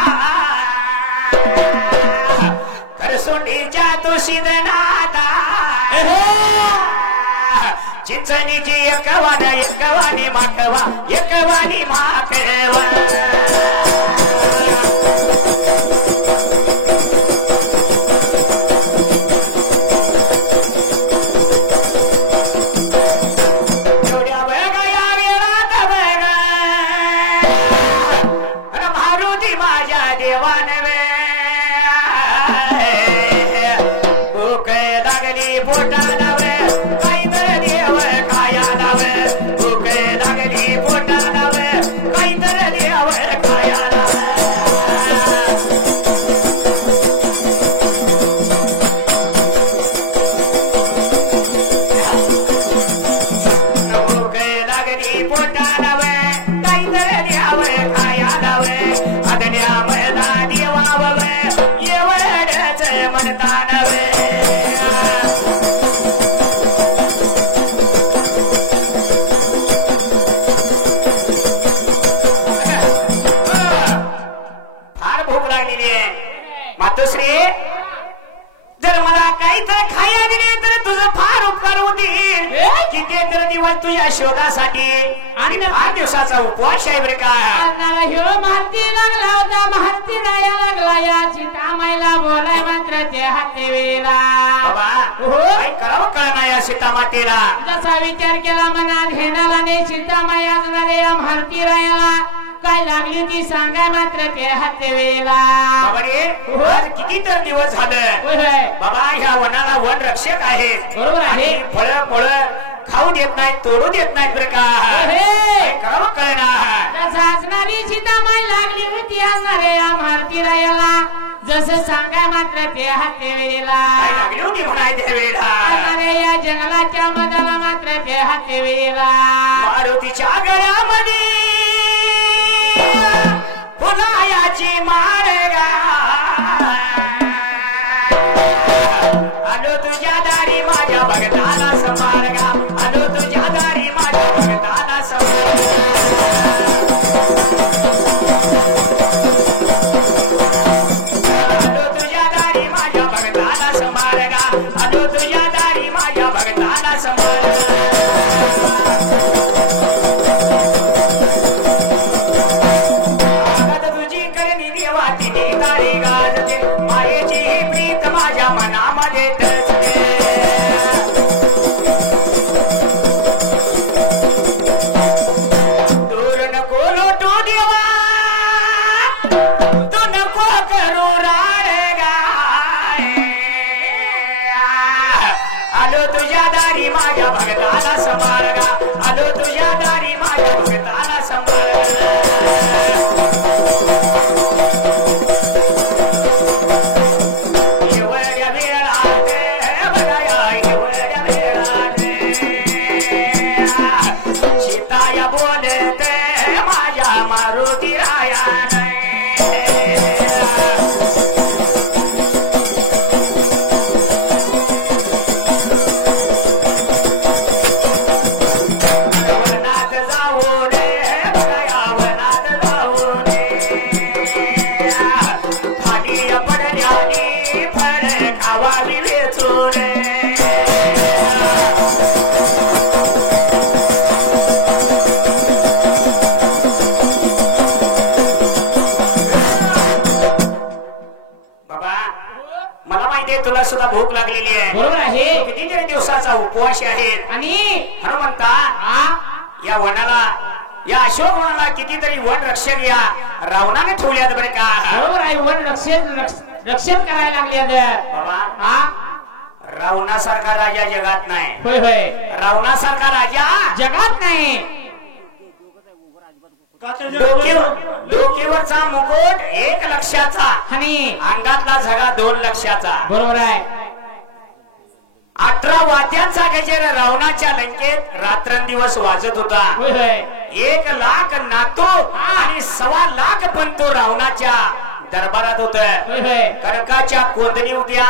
करसुंडीच्या तू सिद्धनाथा चिंचणीची एकवानी माकवा एकवानी माकवा एवढ्या बघा या वेळात बघा मारुती माझ्या देवानवे भूक लागली पोटाला काही तर देव खाया लावे भूक लागली पोटाला काही तर देव खाया भूक लागली पोटाला काही तर देव खाया लावे अगण्या मला देवाव एवढच म्हणता नवे फार भूक लागलेली आहे मातोश्री जर मला काही तर खाया दिले तर तुझं फार उपकार होतील किती तर दिवस तुझ्या शोधासाठी आणि फार दिवसाचा उपवास आहे बरे का ह्यो मारती लागला होता मारती नाही लागला या सीतामाईला बोलाय मात्र ते हाते वेळेला बाबा काय करावं कळना या सीतामातेला जसा विचार केला मनात घेणाला नाही सीतामाई असणारे या मारती रायाला काय लागली ती सांगाय मात्र ते हाते वेळेला बाबा रे आज किती तर दिवस झालं बाबा ह्या वनाला वन रक्षक आहेत बरोबर आहे फळ फळ खाऊ देत नाहीत तोडू देत नाहीत बरं का काय करावं कळना जसा असणारी सीतामाई लागली होती असणारे या मारती रायाला जसं सांगाय मात्र ते हाते वेळेला काय लागली होती म्हणाय त्या वेळेला असणारे या जंगलाच्या मधाला मात्र ते हाते वेळेला मारुतीच्या गळ्यामध्ये फुलायाची मारगा आलो तुझ्या दारी माझ्या भगताला समारगा आलो तुझ्या दारी माझ्या भगताला आलो तुझ्या दारी माझ्या भगताला समारगा आलो तुझ्या दारी माझ्या भगताला समारगा तुझी करणी देवा तिने तुला सुद्धा भूक लागलेली आहे. बरोबर आहे. कितीतरी दिवसाचा उपवास आहेत. आणि हनुमंता या वनाला, या अशोक वनाला कितीतरी वन रक्षक या रावणाने ठेवल्यात बरे का. बरोबर आहे. वन रक्षण करायला लागले बाबा. रावणासारखा राजा जगात नाही. होय होय. रावणासारखा राजा जगात नाही. डोकेवरचा मुकुट 1 लक्षाचा आणि अंगातला झगा 2 लक्षाचा. बरोबर आहे. 18 वाद्यांचा गजर रावणाच्या लंकेत रात्रंदिवस वाजत होता. होय होय. 1 लाख नातो आणि 1.25 लाख पण तो रावणाच्या दरबारात होत. होय होय. कनकाच्या कोंदणी होत्या.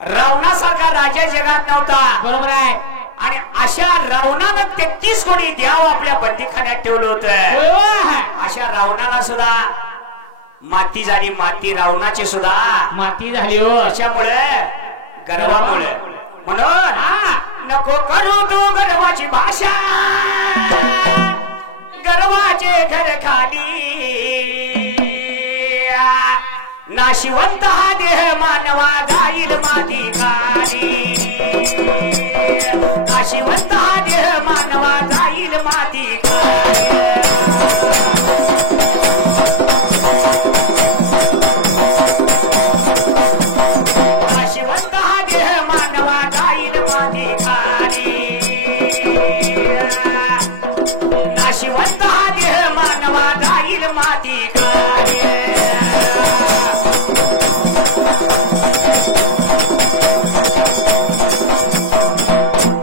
रावणासारखा राजा जगात नव्हता. बरोबर आहे. आणि अशा रावणानं 33 कोटी द्याव आपल्या बंदीखान्यात ठेवलं होतं. अशा रावणाला सुद्धा माती झाली. माती रावणाची सुद्धा माती झाली हो. त्याच्यामुळे गर्वामुळे. म्हणून नको करू तू गर्वाची भाषा. गर्वाचे घर खाली नाशिवंत हा देह मानवा जाईल माती खाली. नाशिवंत हा देह मानवा जाईल माती खाली. नाशिवंत हा देह मानवा जाईल माती खाली. नाशिवंत हा देह मानवा जाईल माती खाली.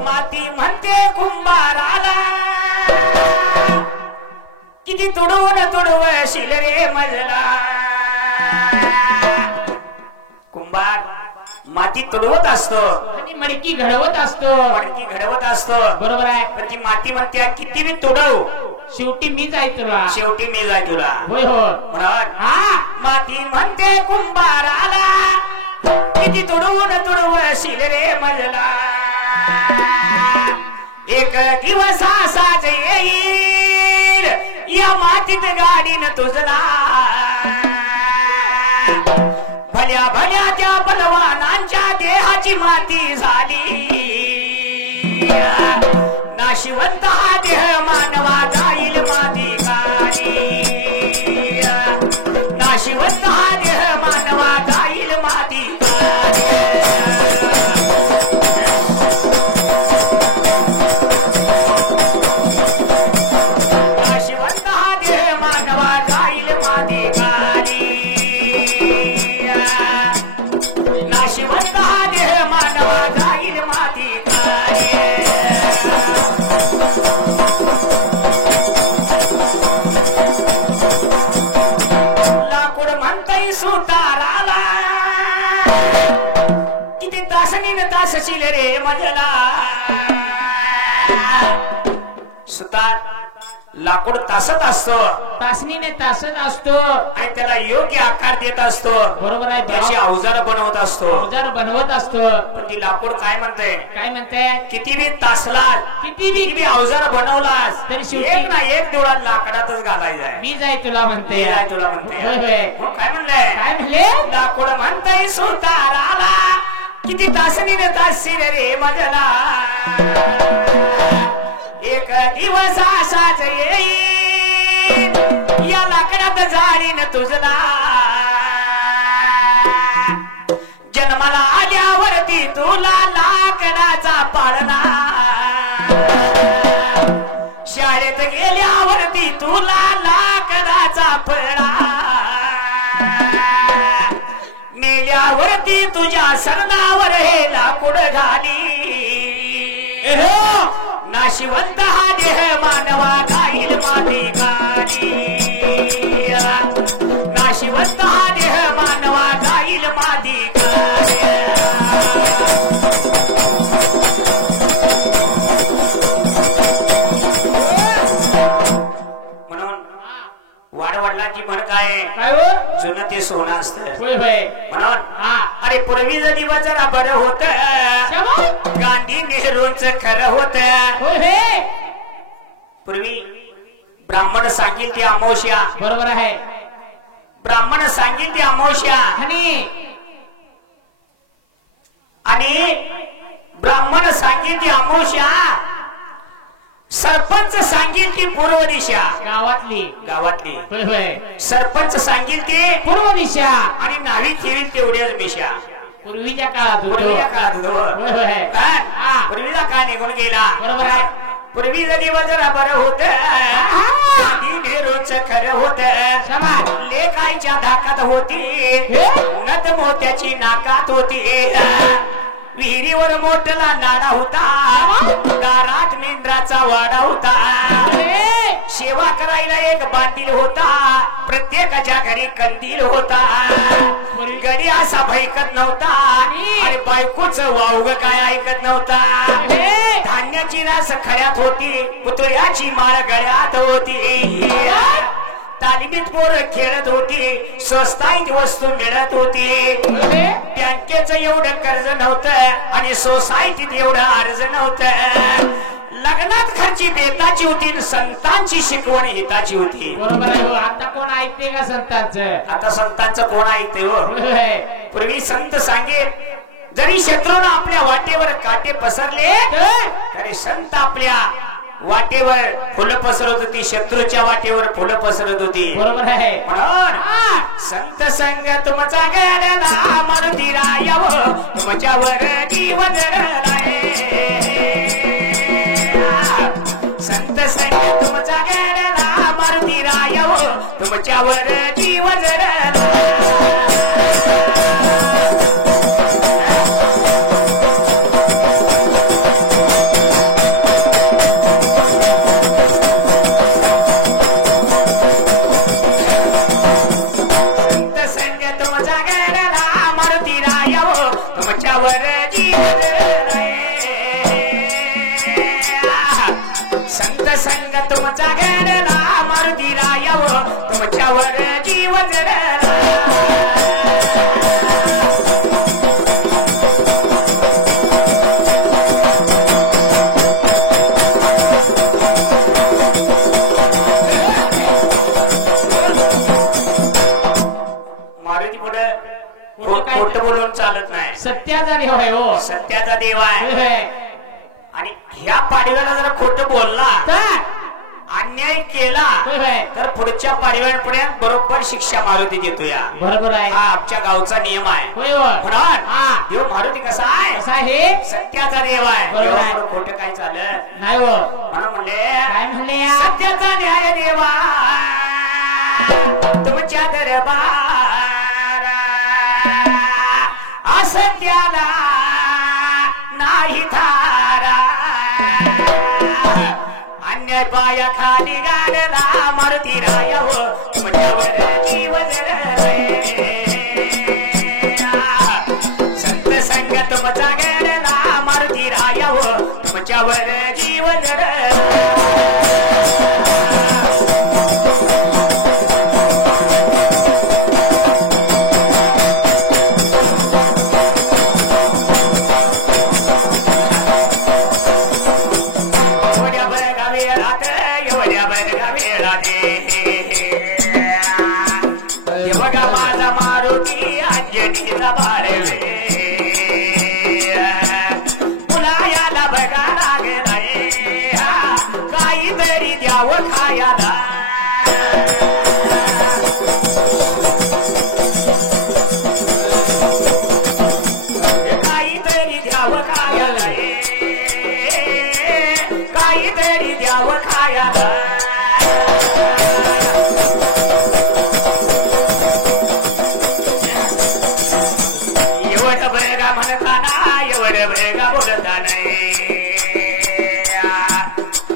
माती म्हणते कुंभाराला किती तुडवून तुडवशील रे मजला. कुंभार माती तुडवत असतो आणि मडकी घडवत असतो. मडकी घडवत असतो. बरोबर आहे. पण ती माती म्हणते किती मी तुडव, शेवटी मीच आहे तुला. शेवटी मी जाय तुला. होय हो. म्हणून माती म्हणते कुंभाराला किती तुडवून तुडवशील रे मजला. एक दिवस असाच येईल या मातीत गाडीन तुझला. भल्या भल्या त्या बलवानांच्या देहाची माती झाली. नाशिवंत हा देह मानवा जाईल माती खाली. नाशिवंत हा देह मानवा जाईल माती खाली. नाशिवंत हा देह मानवा जाईल माती खाली. नाशिवंत हा देह मानवा जाईल माती खाली. लाकूड म्हणताय सुताराला किती तासनीन तासशील रे मजला. सुतार लाकूड तासत असतो. तासनीने तासत असतो. आणि त्याला योग्य आकार देत असतो. बरोबर आहे. त्याची अवजार बनवत असतो. अवजार बनवत असतो. पण ती लाकूड काय म्हणते, काय म्हणते, किती बी तासलास, किती बी अवजार बनवलास तरी शेवटी एक ना एक डोळा लाकडातच घालायचा. मी जाय तुला म्हणते. तुला म्हणते. होय होय. मग काय म्हणलंय, काय म्हणले, लाकूड म्हणताय सुताराला किती तासनीने तासशील रे मजला. एक दिवस असाच येईल या लाकडात जाळीन तुझला. जन्माला आल्यावरती तुला लाकडाचा पाळणा. शाळेत गेल्यावरती तुला लाकडाचा फळा. मेल्यावरती तुझ्या सरणावर हे लाकूड घाली. नाशिवंत हा देह मानवा जाईल माती खाली. नाशिवंत हा देह मानवा जाईल माती खाली. म्हणून वाडवडिलांची म्हण काय, काय हो, जुनं ते सोनं असतं. होय होय. म्हणून अरे पूर्वीचं दिवस जरा बरं होत. गांधी नेहरूंच खरं होत. होय होय. पूर्वी ब्राह्मण सांगील ती अमावस्या. बरोबर आहे. ब्राह्मण सांगील ती अमावस्या. आणि आणि ब्राह्मण सांगेल ती अमावस्या, सरपंच सांगेल ती पूर्व दिशा. गावातली होय होय. सरपंच सांगेल ती पूर्व दिशा आणि नावी ठेवील तेवढ्याच मिशा. पूर्वीच्या काळात होतो. पूर्वीच्या काळात होतं. होय होय. हा, पूर्वीचा काळ निघून गेला. बरोबर आहे. पूर्वी जरी जरा बरं होत, नेहरूच खरं होत. समाज लेखाईच्या धाकात होती, नद मोत्याची नाकात होती. विहिरीवर मोठला नाडा होता, दारात मेंढराचा वाडा होता. सेवा करायला एक बांधील होता, प्रत्येकाच्या घरी कंदील होता. गडी असा भैकत नव्हता आणि बायकोच वावग काय ऐकत नव्हता. धान्याची रास खड्यात होती, पुतळ्याची माळ गळ्यात होती. तालिमीत पोरं खेळत होती, स्वस्ताईत वस्तू मिळत होती. बँकेचं एवढं कर्ज नव्हतं आणि सोसायटीत एवढं अर्ज नव्हतं. लग्नात खर्ची बेताची होती, संतांची शिकवण हिताची होती. बरोबर आहे हो. आता कोण ऐकते का संतांचं? आता संतांचं कोण ऐकते हो? पूर्वी संत सांगे, जरी शत्रूनं आपल्या वाटेवर काटे पसरले तरी संत आपल्या वाटेवर फुलं पसरत होती, शत्रूच्या वाटेवर फुलं पसरत होती. बरोबर आहे. म्हणून संत संग तुमचा गडला मारुती रायाव, तुमच्यावर जीव जडलाय. संत संग तुमचा गडला मारुती रायाव, तुमच्यावर जीव जडलाय. संत संग तुमचा गडला मारुती रायाव, तुमच्यावर जीव जडला. मारुती पुढे खोट बोलून चालत नाही. सत्याचा देव आहे हो. सत्याचा देव आहे. आणि ह्या पाडव्याला जर खोट बोलला, अन्याय केला तर पुढच्या पाडव्यापर्यंत बरोबर शिक्षा मारुती देतो. या बरोबर आहे. हा आमच्या गावचा नियम आहे. म्हणून देव मारुती कसा आहे? सत्याचा देव आहे. खोट काय चालत नाही हो. म्हणून म्हणले, काय म्हणले? सत्याचा न्याय देवा तुमच्या दरबार, असत्याला नाही थारा. अन्याय पाया खाली गाडला मारुती रायाव, तुमच्यावर जीव जडलाय. संत संग तुमचा गडला मारुती रायाव, तुमच्यावर जीव जडलाय. बघा माझा मारुती अंजनीचा बाळवे, पुन्हा याला बघा लागलाय, काहीतरी द्यावं खायला. काहीतरी द्यावं खायला, काहीतरी द्यावं खायला.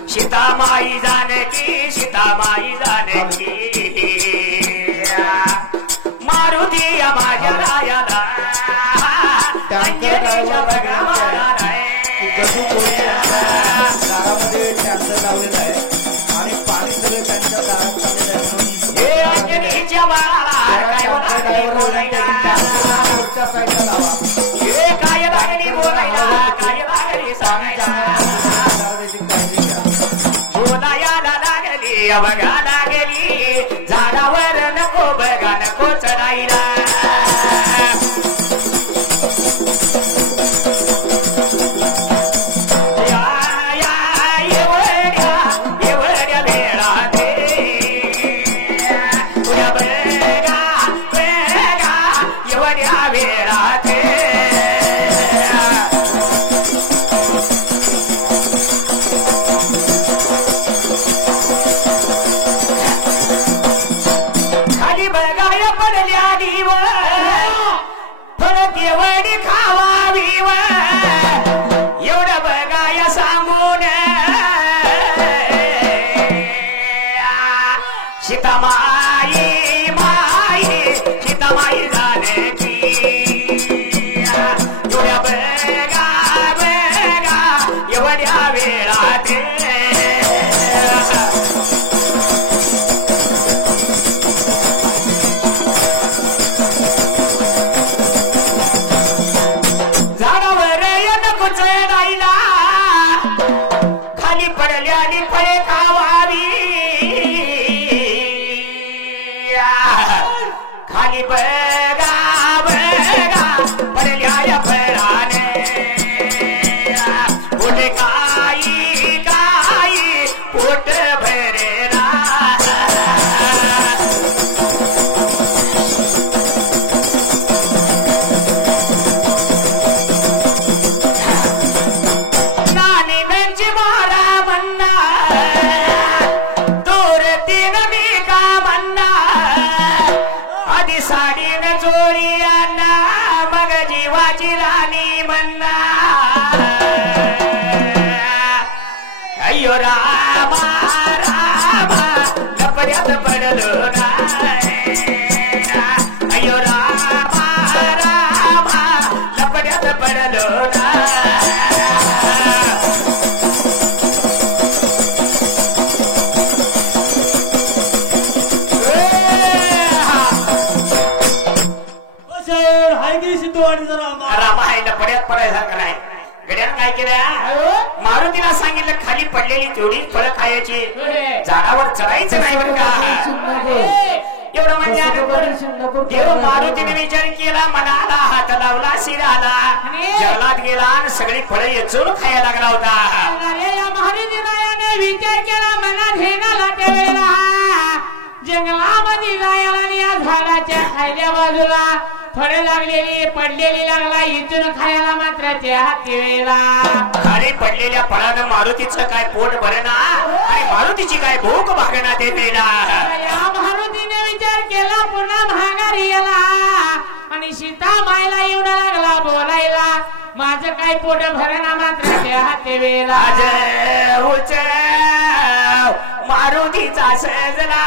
सीतामाई जानकी, सीतामाई जानकी, मारुती माझ्या रायाला अंजनीच्या बघा मारायला. दारामध्ये टँकर लावलेला आहे आणि पाणी सगळं त्यांच्या दारात चाललेलं आहे. हे अंजनीच्या बाळाला काय पुढच्या साईडला लावा. हे काय लागली बोलायला, काय लागली सांगायला. बोलायला लागली, बघा लागली, झाडावर नको बघा नको चढायला. खाली बघाय पडल्या देव फळ देवडी खावावी एवढं बघाय सांगून सीतामाई माई सीतामाई झाले की एवढ्या बघा बघा एवढ्या वेळात झाडावर नको चढायला खाली पडल्याने फळे खावावी खाली बघा बघा पडल्या फळाने पोट काही काही पोट भरेना नानी नंची मारा म्हणा दूर तीन मी का म्हणा आधी साडीन चोरी आणा मग जीवाची राणी म्हणा अय्यो रामा रामा लपड्यात पडलो नाही अय्यो रामा रामा लपड्यात पडलो नाही रामायण पड्यात पडायसारखं नाही गड्यानं काय केलं मारुतीला सांगितलं खाली पडलेली तेवढीच फळं खायची झाडावर चढायचं नाही बरं का एवढं म्हणजे देव मारुतीने विचार केला मनाला हात लावला शिराला जंगलात गेला आणि सगळी फळं येचून खायला लागला होता महाराजाने विचार केला मनात हेनाला त्यावेळेला जंगलामध्ये जायला या झाडाच्या खायल्या बाजूला फळे लागलेली पडलेली लागला इथून खायला मात्र त्या वेळेला खाली पडलेल्या फळानं मारुतीचं काय पोट भरणा आणि मारुतीची काय भूक भागना ते वेळेला या मारुतीने विचार केला पुन्हा महागारी गेला आणि सीता मायला येऊन लागला बोलायला माझं काय पोट भरणा मात्र त्या वेळेला आज उच मारुतीचा सजला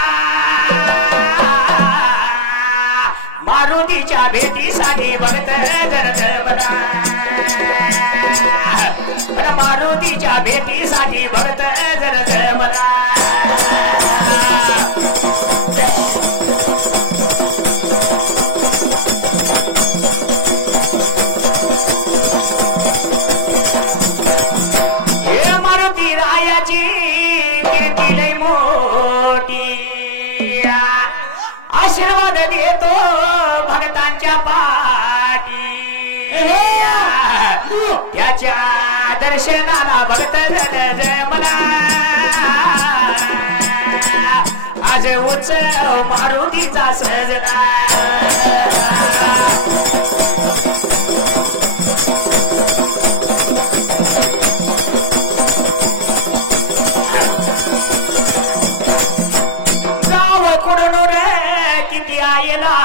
मारुतीच्या भेटीसाठी बघत जर मला मारुतीच्या भेटीसाठी बघत जर मला हे मारुती रायाची कीर्ती लय मोठी आशीर्वाद देतो भक्तांच्या पाठी त्याच्या दर्शनाला भक्त जन मला आज उत्सव मारुतीचा सजला गाव कुडून रे किती आयला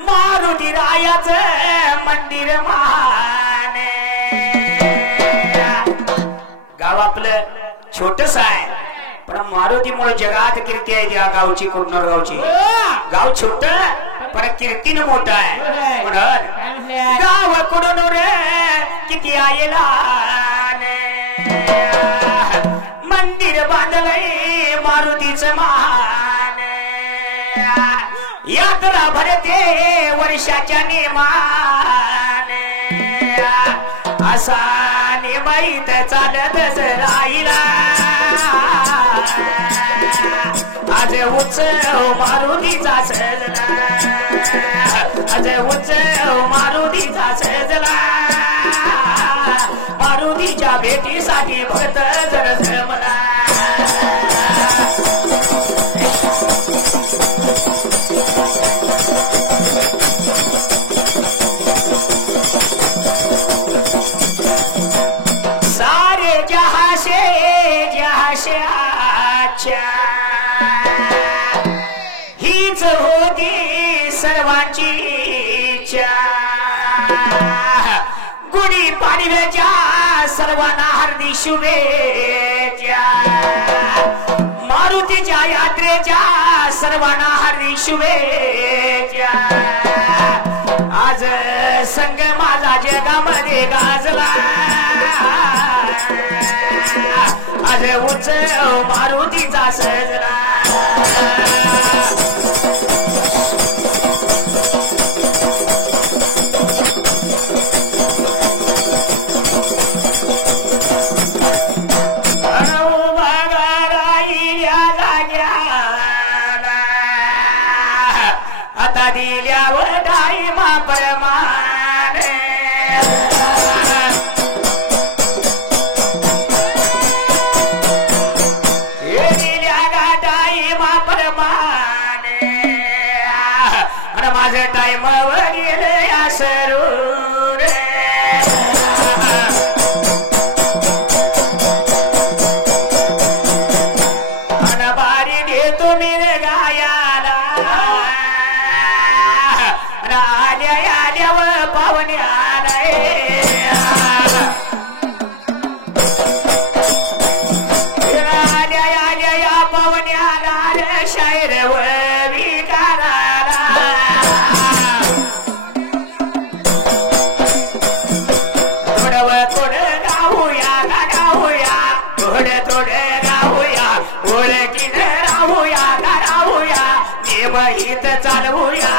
मारुती रायाचं मंदिर माने गाव आपलं छोटस आहे पण मारुतीमुळे जगात कीर्ती आहे त्या गावची कुडनोर गावची गाव छोट पण कीर्तीनं मोठं आहे म्हणून गाव कुडून रे किती आयला मंदिर बांधलंय मारुतीचं मान यात्रा भरते वर्षाच्या नेमान असा निमाईत चालतच राहिला आज उत्सव मारुतीचा सजला आज उत्सव मारुतीचा सजला मारुतीच्या भेटीसाठी भक्त जर जमला सारे जहाशे अच्छा होती सर्वांची इच्छा गुढी पाडव्याच्या सर्वांना हार्दिक शुभेच्छा मारुतीच्या यात्रेच्या सर्वांना हार्दिक शुभेच्छा आज संग माझा जगामध्ये गाजला आज उत्सव मारुतीचा सजला आता दिल्यावर टाईमा प्रमाणे दिल्या गा टाईमा प्रमाणे आणि माझं टाईमावर गेलं या सरून आणि बारी देतो मी गायाला आल्यावर पावणे आलाय आल्या पावणे आला शायर व विकाराला थोडं गाऊया गाऊया थोडं गाऊया ओळखीन राहूया राहूया देवहित चालवूया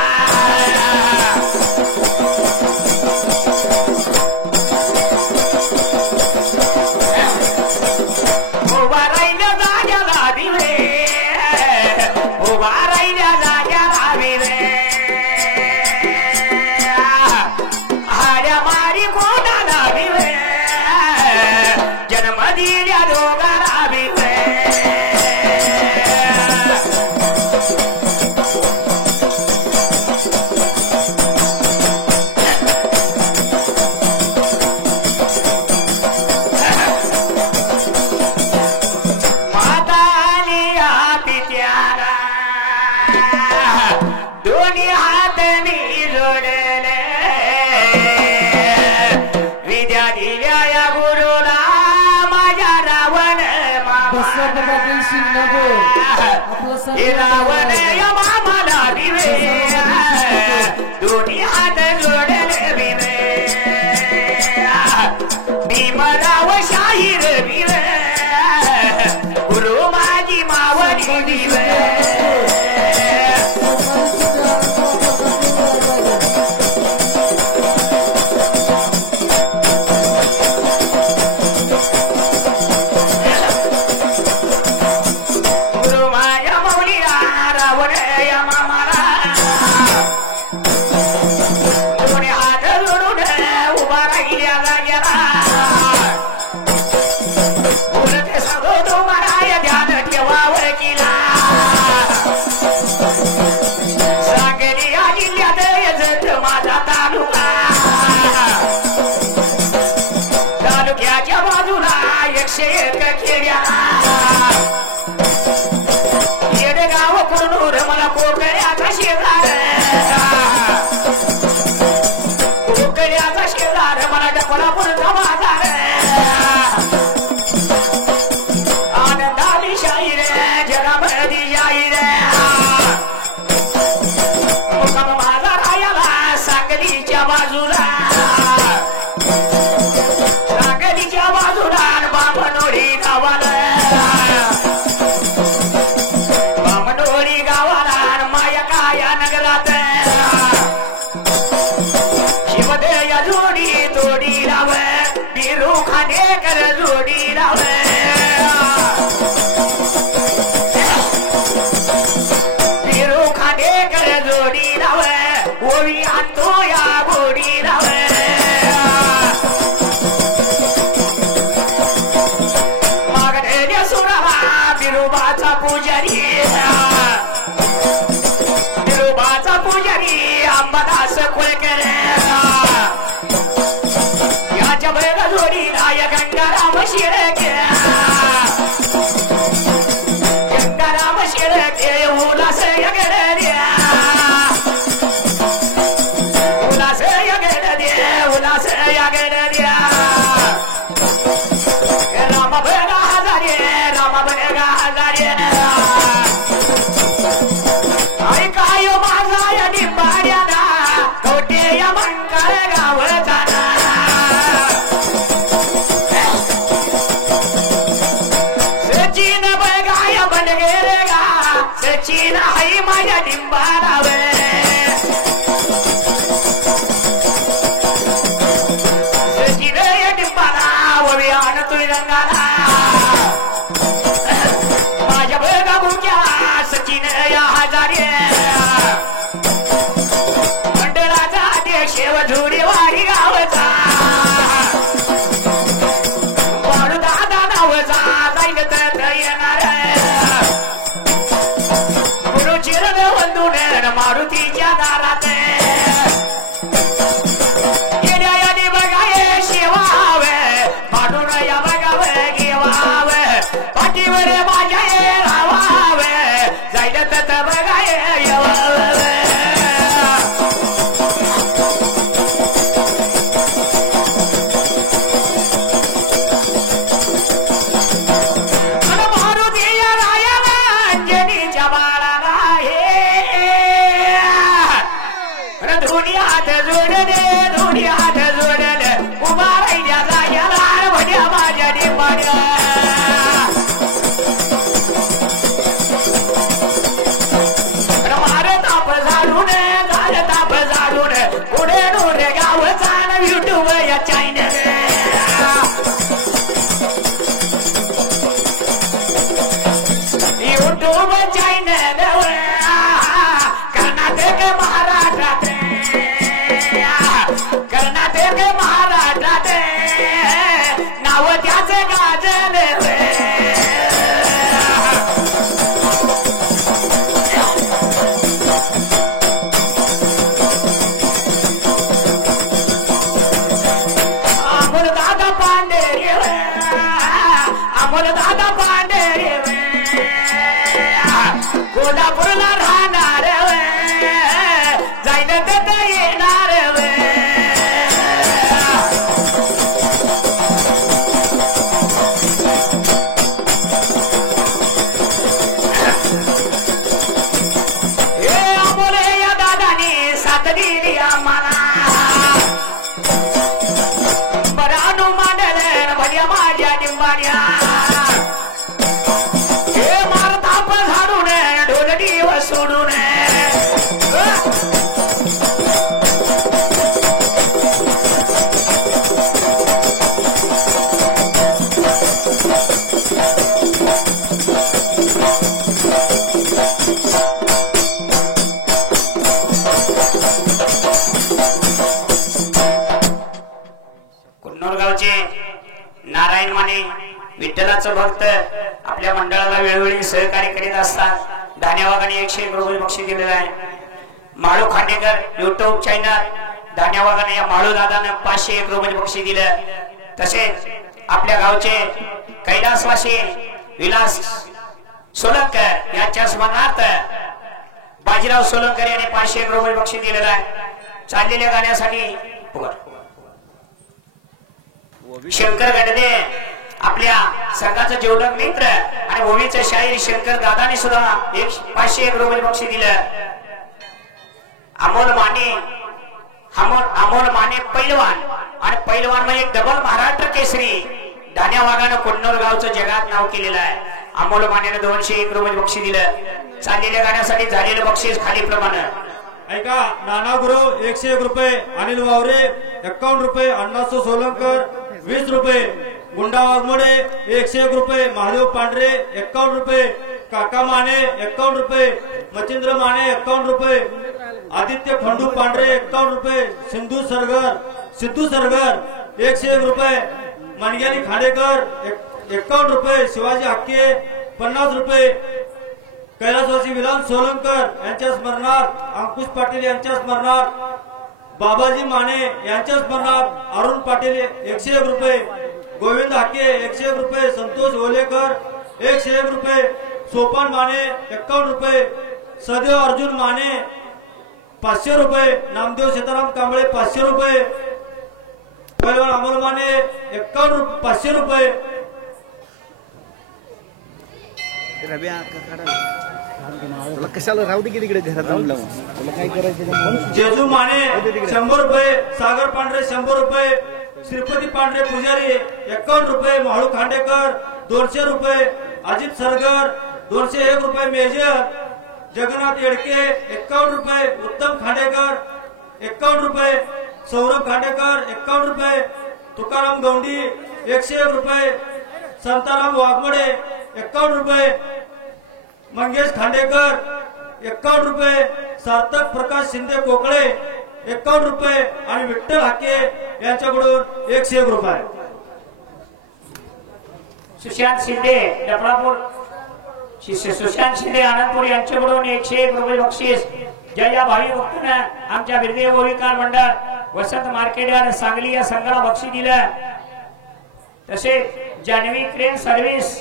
रावण मामाला विवे दोन्ही हात जोडले विवे भीमराव शाहीर विवे गुरु माझी मावली विवे येडगाव कुरनूर मला कोकळ्याचा शेजार मला डकोरापूरचा बाजार आनंदाली शाहीर जगामध्ये जाहीर मुकाम माझा रायाला सांगलीच्या बाजूला बामणोरी गावाला माया काया नगरात शिवदेय जोडी तोडी राव बिरू खांडेकर जोडी राव बिरू खांडेकर जोडी राव ओवी आणतो या गोडी राव बिरोबाचा पुजारी अंबादास खोलकर याच्या बैल जोडी राय गंगाराम शिळके गंगाराम शिळके उलास यगड्या सचिन आई माझ्या डिंबाराव सचिन या डिंबाला ववी आणतोय रंगाला माझ्या बघा मुख्या सचिन या हजारे मंडळाचा देशेव झोडी वारी गावचा बाळू दादा नावचा जाईल तर येणार गुरुचिरण वंदून मारुतीच्या दारात येण्यायाने बघाय शिवाव पाठून या बघाव घेवाव पाठीवर माझ्या रावाव जाईल तर बघाय येवाव हात जोडले उभा राहिल्या जायला भड्या माझ्या डिंबाड्या मार ताप झाडून झालं ताप झाडून पुढे डोरे गाव चाल युट्यूब या चॅनल युट्यूब चॅनल कर्नाटक महाराष्ट्रात कर्नाटक महाराष्ट्रात नाव त्याच गाजल अमोल दादा पांडे अमोल दादा पांडे कोल्हापूरला राहणार जाईल तर येणार माझ्या डिंबाड्या हे मारताप झाडून ढोलडी व सोडून कुन्नूरगावचे नारायण माने विठ्ठलाचं भक्त आपल्या मंडळाला वेळोवेळी सहकार्य करीत असतात धान्यावागाने 101 रुपये बक्षीस दिलेलं आहे माळू खांडेकर युट्यूब चॅनल धान्यावागाने या माळू दादाने 501 रुपये बक्षीस दिलं तसेच आपल्या गावचे कैलासवासी विलास सोलंकर यांच्या स्मरणार्थ बाजीराव सोलंकर यांनी 501 रुपये बक्षीस दिलेलं आहे चाललेल्या गाण्यासाठी शंकर गडदे आपल्या संघाचं जेवढं मित्र आणि ओवीचे शाहीर शंकर दादाने सुद्धा 501 रुपये बक्षीस दिलं अमोल माने पैलवान आणि पैलवान म्हणजे डबल महाराष्ट्र केसरी धान्या वाघानं कुन्नूर गावचं जगात नाव केलेलं आहे अमोल मानेने 201 रुपये बक्षीस दिलं चाललेल्या गाण्यासाठी झालेलं बक्षीस खाली प्रमाणे ऐका नाना गुरु 101 रुपये अनिल वावरे 51 रुपये अण्णासो सोलंकर 20 रुपये गुंडा वाघमोडे 101 रुपये महादेव पांढरे 51 रुपये काका माने 51 रुपये मचिंद्र माने 51 रुपये आदित्य खंडू पांढरे 51 रुपये सिद्धू सरगर 101 रुपये मनग्यानी खाडेकर 51 रुपये शिवाजी हक्के 50 रुपये कैलासवासी विलास सोलंकर यांच्या स्मरणार्थ अंकुश पाटील यांच्या स्मरणार्थ बाबाजी माने यांच्या स्मरणार्थ अरुण पाटील 101 रुपये गोविंद हाके 101 रुपये संतोष ओलेकर 101 रुपये सोपान माने 51 रुपये सदैव अर्जुन माने 500 रुपये नामदेव सीताराम कांबळे 500 रुपये पैलवान अमोल माने 51 500 रुपये तुला कशाला राहू दे की तिकडे घरात जाऊन लावून तुला काय करायचं जेजू माने 100 रुपये सागर पांढरे 100 रुपये श्रीपती पांढरे पुजारी 51 रुपये माळू खांडेकर 200 रुपये अजित सरगर 201 रुपये मेजर जगन्नाथ येडके 51 रुपये, उत्तम खांडेकर 51 रुपये, सौरभ खांडेकर 51 रुपये, तुकाराम गौंडी 101 रुपये, संताराम वाघमोडे 51 रुपये, मंगेश खांडेकर 51 रुपये, सार्थक प्रकाश शिंदे कोकळे 51 रुपये आणि विठ्ठल हाके यांच्याकडून 101 रुपये. सुशांत शिंदे डफळापूर, सुशांत शिंदे आनंदपूर यांच्याकडून 101 रुपये बक्षीस. ज्या या भावी भक्तांना आमच्या बिरदेव गोविकार मंडळ वसंत मार्केट यार्ड सांगली या संघाला बक्षीस दिलं. तसेच जान्हवी क्रेन सर्व्हिस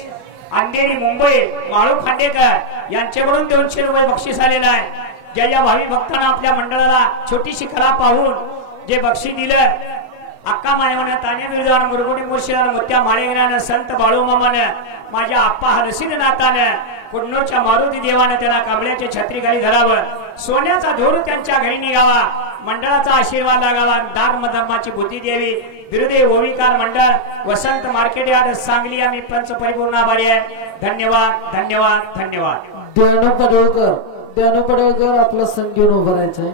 अंधेरी मुंबई माळू खांडेकर यांच्याकडून 200 रुपये बक्षीस आलेलं आहे. ज्या या भावी भक्तांना आपल्या मंडळाला छोटीशी कला पाहून जे बक्षीस दिलं, अक्का मायवानं, तान्या मिर्जानं, मुरगुडी मुर्शिदानं, मोत्या माळेगरानं, संत बाळूमामानं, माझ्या आप्पा हरसिन नातानं, कुडनोच्या मारुती देवानं त्यांना कांबळ्याच्या छत्रीखाली धरावं, सोन्याचा धूर त्यांच्या घरी निघावा, मंडळाचा आशीर्वाद लागावा, धर्माची बुद्धी द्यावी. बिरुदेव ओविकार मंडळ वसंत मार्केट यार्ड सांगली आम्ही पंच परिपूर्ण आभारी आहे. धन्यवाद धन्यवाद धन्यवाद. द्यानू पडळकर आपला संघ घेऊन उभं राहायचंय.